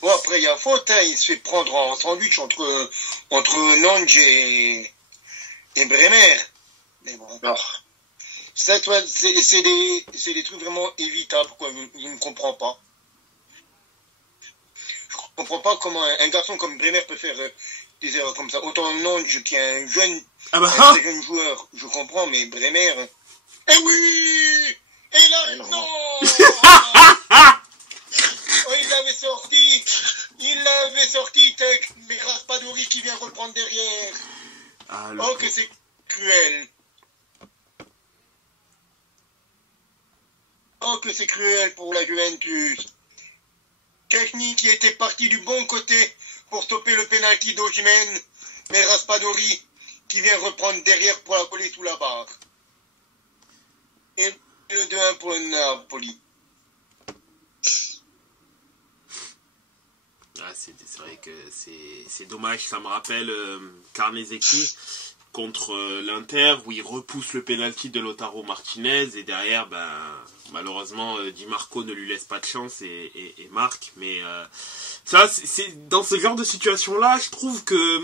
Bon, après, il y a faute, hein, il se fait prendre en sandwich entre Nantes et Bremer. Mais bon. Alors, ça, toi, c'est des trucs vraiment évitables, quoi. Je ne comprends pas. Je comprends pas comment un garçon comme Bremer peut faire des erreurs comme ça. Autant Nantes, qui est un très jeune joueur, je comprends, mais Bremer... Eh oui! Et là, non! Oh, il l'avait sorti, mais Raspadori qui vient reprendre derrière. Ah, oh, que c'est cruel. Oh, que c'est cruel pour la Juventus. Chesney qui était parti du bon côté pour stopper le penalty d'Osimhen, mais Raspadori qui vient reprendre derrière pour la coller sous la barre. Et le 2-1 pour le Napoli. Ah, c'est vrai que c'est dommage, ça me rappelle Carnesecchi contre l'Inter où il repousse le penalty de Lautaro Martinez et derrière malheureusement Di Marco ne lui laisse pas de chance et marque. Mais ça c'est dans ce genre de situation là je trouve que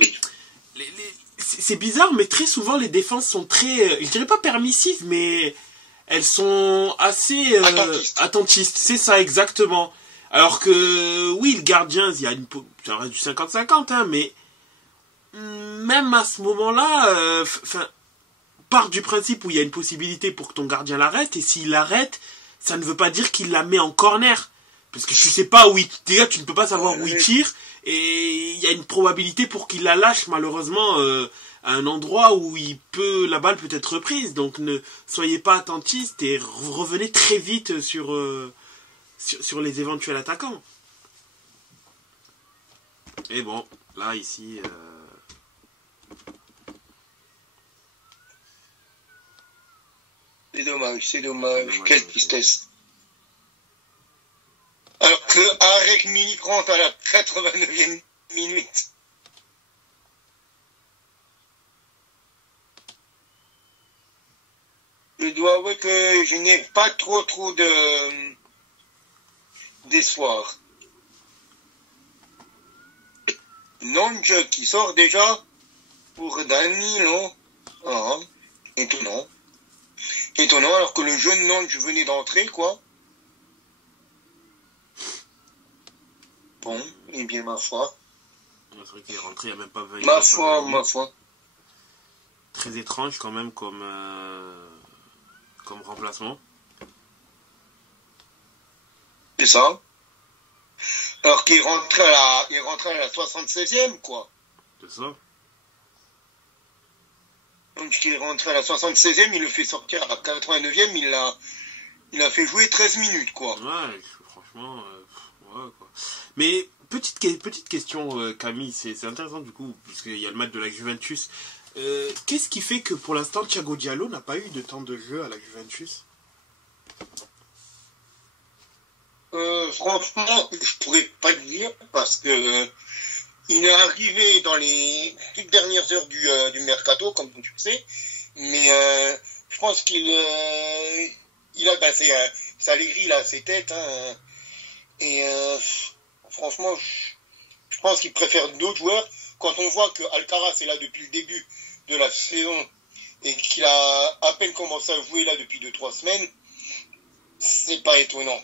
c'est bizarre, mais très souvent les défenses sont très, je dirais pas permissives, mais elles sont assez attentistes. C'est ça exactement. Alors que, oui, le gardien, ça reste du 50-50, hein, mais même à ce moment-là, part du principe où il y a une possibilité pour que ton gardien l'arrête, et s'il l'arrête, ça ne veut pas dire qu'il la met en corner. Parce que tu sais pas où déjà, tu ne peux pas savoir où il tire, et il y a une probabilité pour qu'il la lâche, malheureusement, à un endroit où la balle peut être reprise. Donc ne soyez pas attentistes et revenez très vite sur les éventuels attaquants. Et bon, là, ici... C'est dommage. Quelle tristesse. Alors que Arek Milik rentre à la 89e minute. Je dois avouer que je n'ai pas trop d'espoir. Nantes qui sort déjà pour Danilo. Ah, étonnant. Étonnant, alors que le jeune Nantes venait d'entrer, quoi. Bon, eh bien, ma foi. C'est vrai qu'il est rentré il n'y a même pas 20 Ma foi. Très étrange quand même comme remplacement. C'est ça. Alors qu'il rentrait à la 76e, quoi. C'est ça. Donc il est rentré à la 76e, il le fait sortir à la 89e, il a fait jouer 13 minutes, quoi. Ouais, franchement, ouais, quoi. Mais petite question, Camille, c'est intéressant du coup, puisqu'il y a le match de la Juventus. Qu'est-ce qui fait que pour l'instant Thiago Diallo n'a pas eu de temps de jeu à la Juventus? Franchement, je pourrais pas le dire parce que il est arrivé dans les toutes dernières heures du mercato, comme tu le sais, mais je pense qu'il a c'est Allegri, il a ses têtes, hein, et franchement, je pense qu'il préfère d'autres joueurs. Quand on voit que Alcaraz est là depuis le début de la saison et qu'il a à peine commencé à jouer là depuis 2-3 semaines, c'est pas étonnant.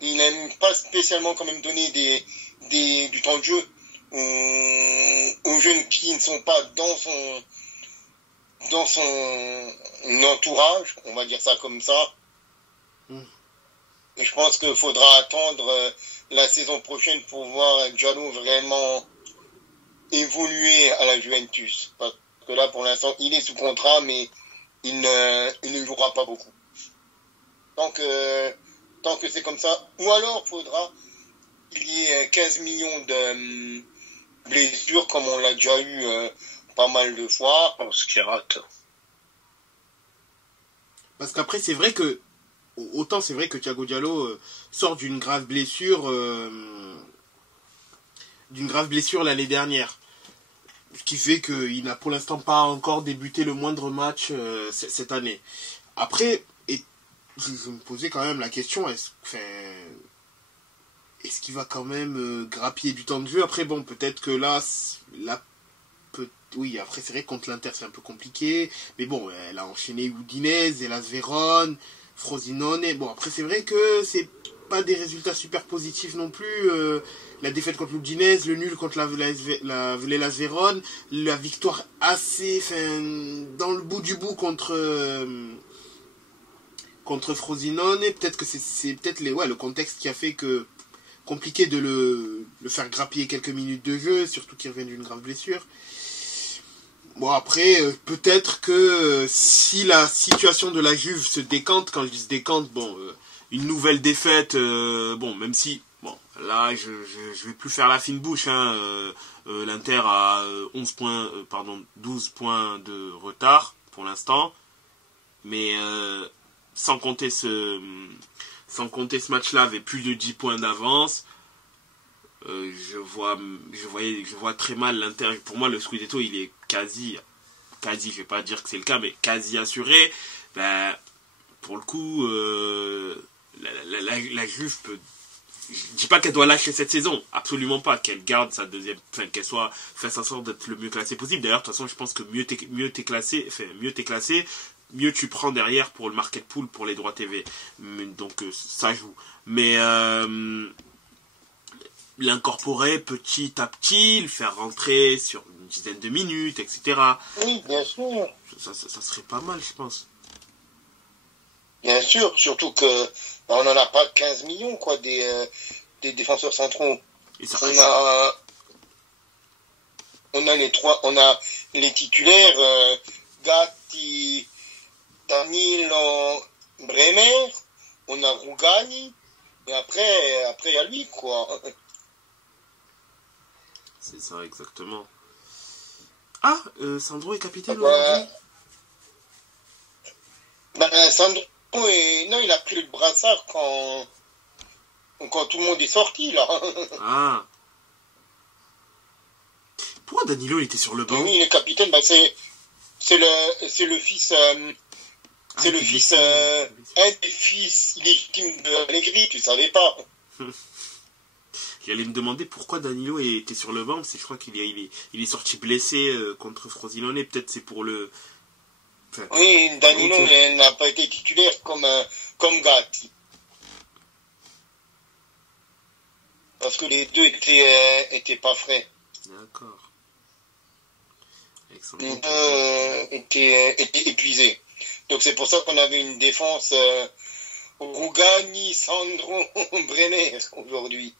Il n'aime pas spécialement quand même donner du temps de jeu aux jeunes qui ne sont pas dans son entourage, on va dire ça comme ça. Et je pense qu'il faudra attendre la saison prochaine pour voir Diallo vraiment évoluer à la Juventus. Parce que là, pour l'instant, il est sous contrat, mais il ne jouera pas beaucoup. Tant que c'est comme ça. Ou alors, faudra qu'il y ait 15 millions de blessures, comme on l'a déjà eu pas mal de fois. Ce qui rate. Parce qu'après, c'est vrai que autant c'est vrai que Thiago Diallo sort d'une grave blessure l'année dernière, ce qui fait qu'il n'a pour l'instant pas encore débuté le moindre match cette année. Après, je me posais quand même la question, est-ce qu'il va quand même grappiller du temps de jeu? Après bon, peut-être que là oui, après c'est vrai que contre l'Inter c'est un peu compliqué, mais bon, elle a enchaîné Udinese, Hellas Vérone, Frosinone. Bon, après c'est vrai que c'est pas des résultats super positifs non plus. La défaite contre l'Udinese, le nul contre l'Hellas Vérone, la victoire assez, dans le bout du bout contre Frosinone. Peut-être que c'est peut-être le contexte qui a fait que compliqué de le faire grappiller quelques minutes de jeu, surtout qu'il revient d'une grave blessure. Bon, après, peut-être que si la situation de la Juve se décante, quand je dis se décante, bon, une nouvelle défaite, bon, même si, bon, là, je vais plus faire la fine bouche, hein, l'Inter a 12 points de retard pour l'instant, mais sans compter ce match-là avec plus de 10 points d'avance. Je vois très mal l'Inter. Pour moi, le Scudetto, il est quasi, je vais pas dire que c'est le cas, mais quasi assuré. Ben, pour le coup, la Juve peut. Je dis pas qu'elle doit lâcher cette saison, absolument pas. Qu'elle garde sa deuxième, qu'elle fasse en sorte d'être le mieux classé possible. D'ailleurs, de toute façon, je pense que mieux t'es classé, mieux tu prends derrière pour le market pool, pour les droits TV. Donc ça joue. Mais l'incorporer petit à petit, le faire rentrer sur une dizaine de minutes, etc. Oui, bien sûr. Ça serait pas mal, je pense. Bien sûr, surtout que on n'en a pas 15 millions, quoi, des défenseurs centraux. Et ça on a les titulaires, Gatti, Danilo, Bremer, on a Rugani, et après il y a lui, quoi. C'est ça, exactement. Ah, Sandro est capitaine aujourd'hui. Sandro, non, il a pris le brassard quand tout le monde est sorti, là. Ah. Pourquoi Danilo il était sur le banc? Oui, il est capitaine, c'est le fils, un des fils illégitimes de Allegri, tu savais pas. J'allais me demander pourquoi Danilo était sur le banc, parce que je crois il est sorti blessé contre Frosinone, peut-être c'est pour le... Enfin, oui, Danilo n'a pas été titulaire comme Gatti. Parce que les deux étaient pas frais. D'accord. Les deux étaient épuisés. Donc c'est pour ça qu'on avait une défense Rugani, Sandro, Brenner aujourd'hui.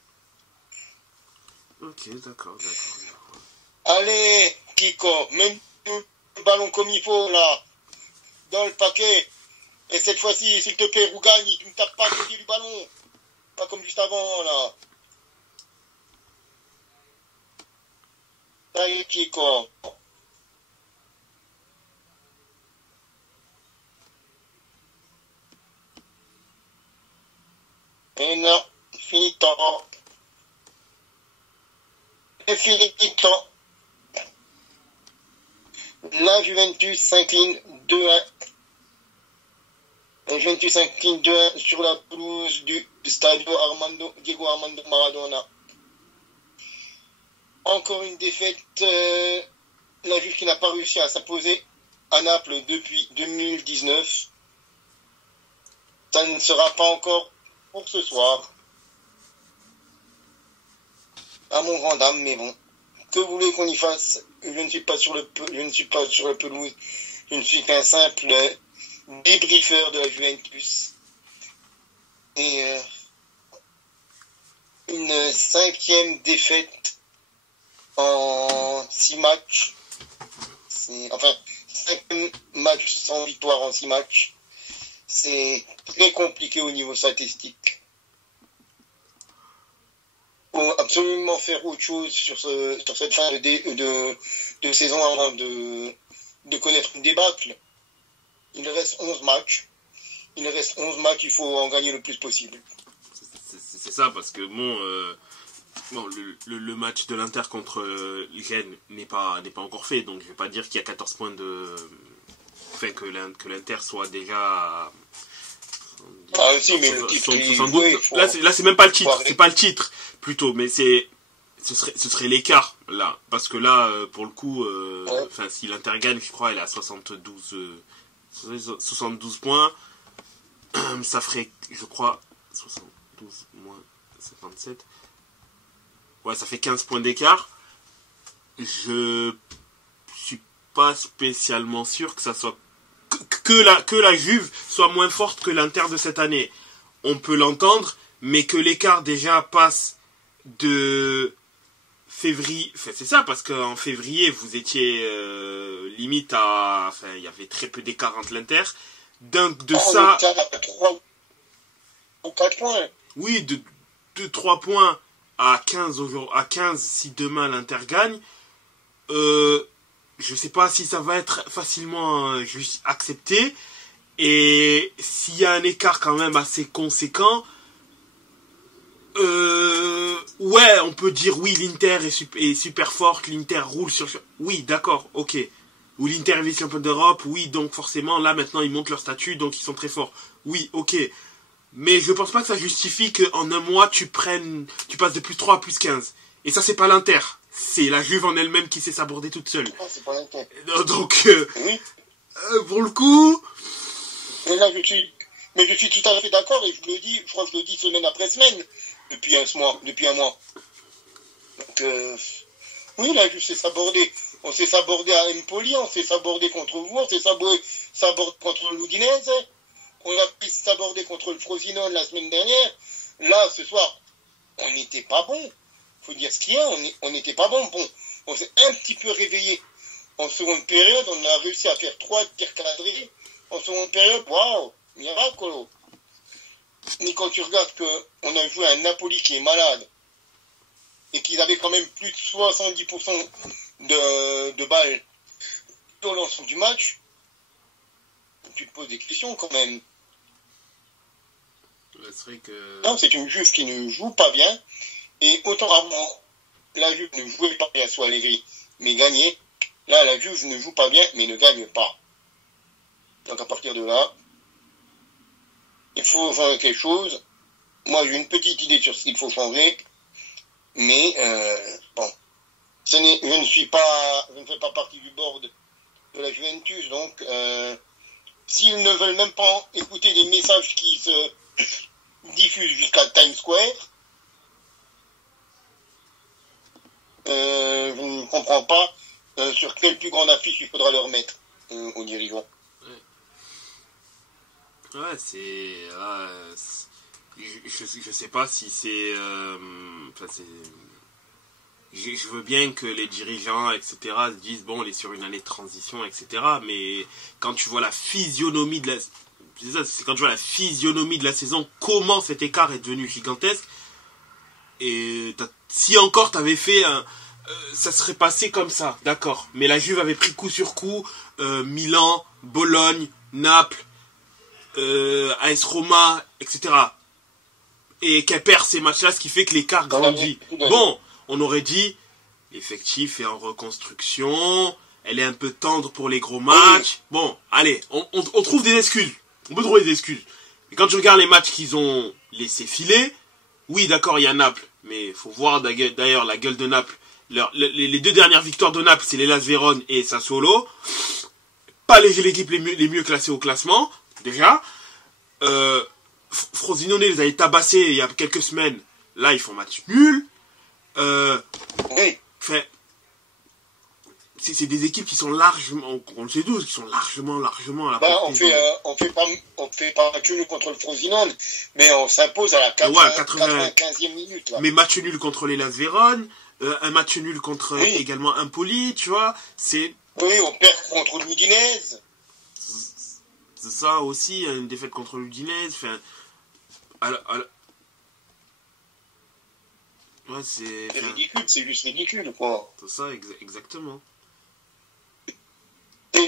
Ok, d'accord. Allez, Kiko, mets le ballon comme il faut là, dans le paquet. Et cette fois-ci, s'il te plaît, Rugani, tu ne tapes pas à côté du ballon. Pas comme juste avant là. Allez, Kiko. Et non, finito. Et finito. La Juventus s'incline 2-1. La Juventus s'incline 2-1 sur la pelouse du Stadio Diego Armando Maradona. Encore une défaite. La Juve qui n'a pas réussi à s'imposer à Naples depuis 2019. Ça ne sera pas encore pour ce soir. À mon grand dame, mais bon. Que voulez qu'on y fasse? Je ne suis pas sur le pelouse. Je ne suis qu'un simple débriefeur de la Juventus. Et une 5e défaite en 6 matchs. 5e match sans victoire en 6 matchs. C'est très compliqué au niveau statistique. Il faut absolument faire autre chose sur cette fin de saison avant de connaître une débâcle. Il reste 11 matchs. Il faut en gagner le plus possible. C'est ça, parce que le match de l'Inter contre Rennes n'est pas encore fait, donc je ne vais pas dire qu'il y a 14 points de... Enfin, que l'Inter soit déjà... Ah si, mais le titre... 72, là, c'est même pas le titre, c'est pas le titre, plutôt, mais ce serait l'écart, là. Parce que là, pour le coup, si l'Inter gagne, je crois, elle est à 72 points. Ça ferait, je crois, 72 moins 57. Ouais, ça fait 15 points d'écart. Je suis pas spécialement sûr que ça soit que la Juve soit moins forte que l'Inter de cette année. On peut l'entendre, mais que l'écart déjà passe de février... Enfin, c'est ça, parce qu'en février, vous étiez limite à... Enfin, il y avait très peu d'écart entre l'Inter. De ça... 3 ou 4 points. Oui, de 3 points à 15 si demain l'Inter gagne. Je sais pas si ça va être facilement juste accepté. Et s'il y a un écart quand même assez conséquent, ouais, on peut dire oui, l'Inter est super forte, l'Inter roule sur... Oui, d'accord, ok. Ou l'Inter est vice-champion d'Europe, oui, donc forcément, là maintenant ils montent leur statut, donc ils sont très forts. Oui, ok. Mais je pense pas que ça justifie qu'en un mois, tu passes de plus 3 à plus 15. Et ça, c'est pas l'Inter. C'est la Juve en elle-même qui s'est sabordée toute seule. Ah, c'est pas l'Inter. Donc, oui. Pour le coup... Mais là, je suis tout à fait d'accord, et je crois que je le dis semaine après semaine, depuis un mois. Donc, oui, la Juve s'est sabordée. On s'est sabordé à Empoli, on s'est sabordé contre vous, on s'est sabordé contre l'Udinese, on a pu s'aborder contre le Frosinone la semaine dernière. Là, ce soir, on n'était pas bon. Faut dire ce qu'il y a, on n'était pas bon. Bon, on s'est un petit peu réveillé. En seconde période, on a réussi à faire 3 tirs cadrés. En seconde période, waouh, miracolo. Mais quand tu regardes qu'on a joué un Napoli qui est malade, et qu'ils avaient quand même plus de 70% de balles dans l'ensemble du match, tu te poses des questions quand même. C'est vrai que... Non, c'est une Juve qui ne joue pas bien. Et autant avant, la Juve ne jouait pas bien sous Allegri, mais gagnait. Là, la Juve ne joue pas bien, mais ne gagne pas. Donc à partir de là, il faut changer quelque chose. Moi, j'ai une petite idée sur ce qu'il faut changer. Mais bon, je ne fais pas partie du board de la Juventus, donc s'ils ne veulent même pas écouter les messages qui se diffusent jusqu'à Times Square, je ne comprends pas sur quelle plus grande affiche il faudra leur mettre aux dirigeants. Ouais, je sais pas si c'est... je veux bien que les dirigeants, etc., se disent, bon, on est sur une année de transition, etc., mais quand tu vois la physionomie de la... C'est quand tu vois la physionomie de la saison, comment cet écart est devenu gigantesque, et si encore t'avais fait un... ça serait passé comme ça, d'accord, mais la Juve avait pris coup sur coup, Milan, Bologne, Naples, AS Roma, etc., et qu'elle perd ces matchs-là, ce qui fait que l'écart grandit. Bon, on aurait dit, l'effectif est en reconstruction, elle est un peu tendre pour les gros matchs. Bon, allez, on trouve des excuses. On peut trouver des excuses. Mais quand tu regardes les matchs qu'ils ont laissé filer, oui, d'accord, il y a Naples, mais il faut voir d'ailleurs la gueule de Naples. Les deux dernières victoires de Naples, c'est les Hellas Vérone et Sassuolo. Pas les équipes les mieux classées au classement, déjà. Frosinone les avait tabassés il y a quelques semaines. Là, ils font match nul. Oui. C'est des équipes qui sont largement, on le sait tous, qui sont largement à la on fait pas match nul contre le Frosinone, mais on s'impose à la 95e minute. Là. Mais match nul contre les Hellas Vérone, un match nul contre également Empoli, tu vois, c'est... Oui, on perd contre l'Udinese. C'est ça aussi, une défaite contre l'Udinese, ouais, c'est ridicule, c'est juste ridicule, quoi. C'est ça, exactement.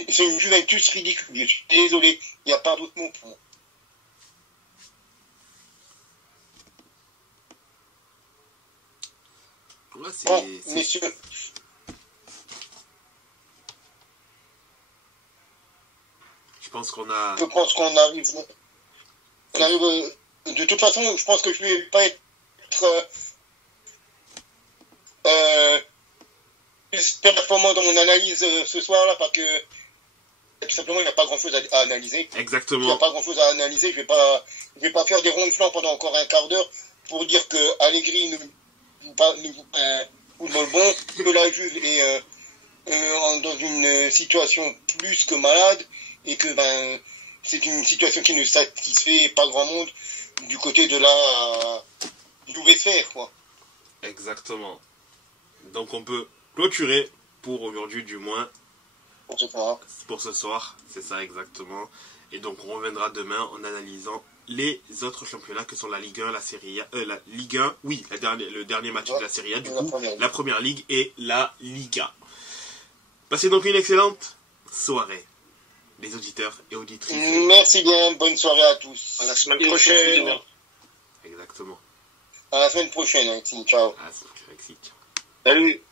C'est une Juventus ridicule, je suis désolé, il n'y a pas d'autre mot pour. Ouais, messieurs. Je pense qu'on arrive. De toute façon, je pense que je ne vais pas être plus performant dans mon analyse ce soir-là, parce que tout simplement, il n'y a pas grand-chose à analyser. Exactement. Il n'y a pas grand-chose à analyser. Je vais pas faire des ronds de flanc pendant encore un quart d'heure pour dire que Allegri ne joue pas le bon, que la Juve est dans une situation plus que malade, et que c'est une situation qui ne satisfait pas grand monde du côté de la nouvelle sphère, quoi. Exactement. Donc on peut clôturer pour aujourd'hui, du moins. Pour ce soir, c'est ça exactement. Et donc on reviendra demain en analysant les autres championnats que sont la Ligue 1, la Serie A, la Ligue 1, oui, le dernier match de la Serie A, du coup, la Première Ligue et la Liga. Passez donc une excellente soirée, les auditeurs et auditrices. Merci bien, bonne soirée à tous. À la semaine prochaine. Exactement. À la semaine prochaine, Alexis. Ciao. À la semaine prochaine, Alexis. Ciao. Salut.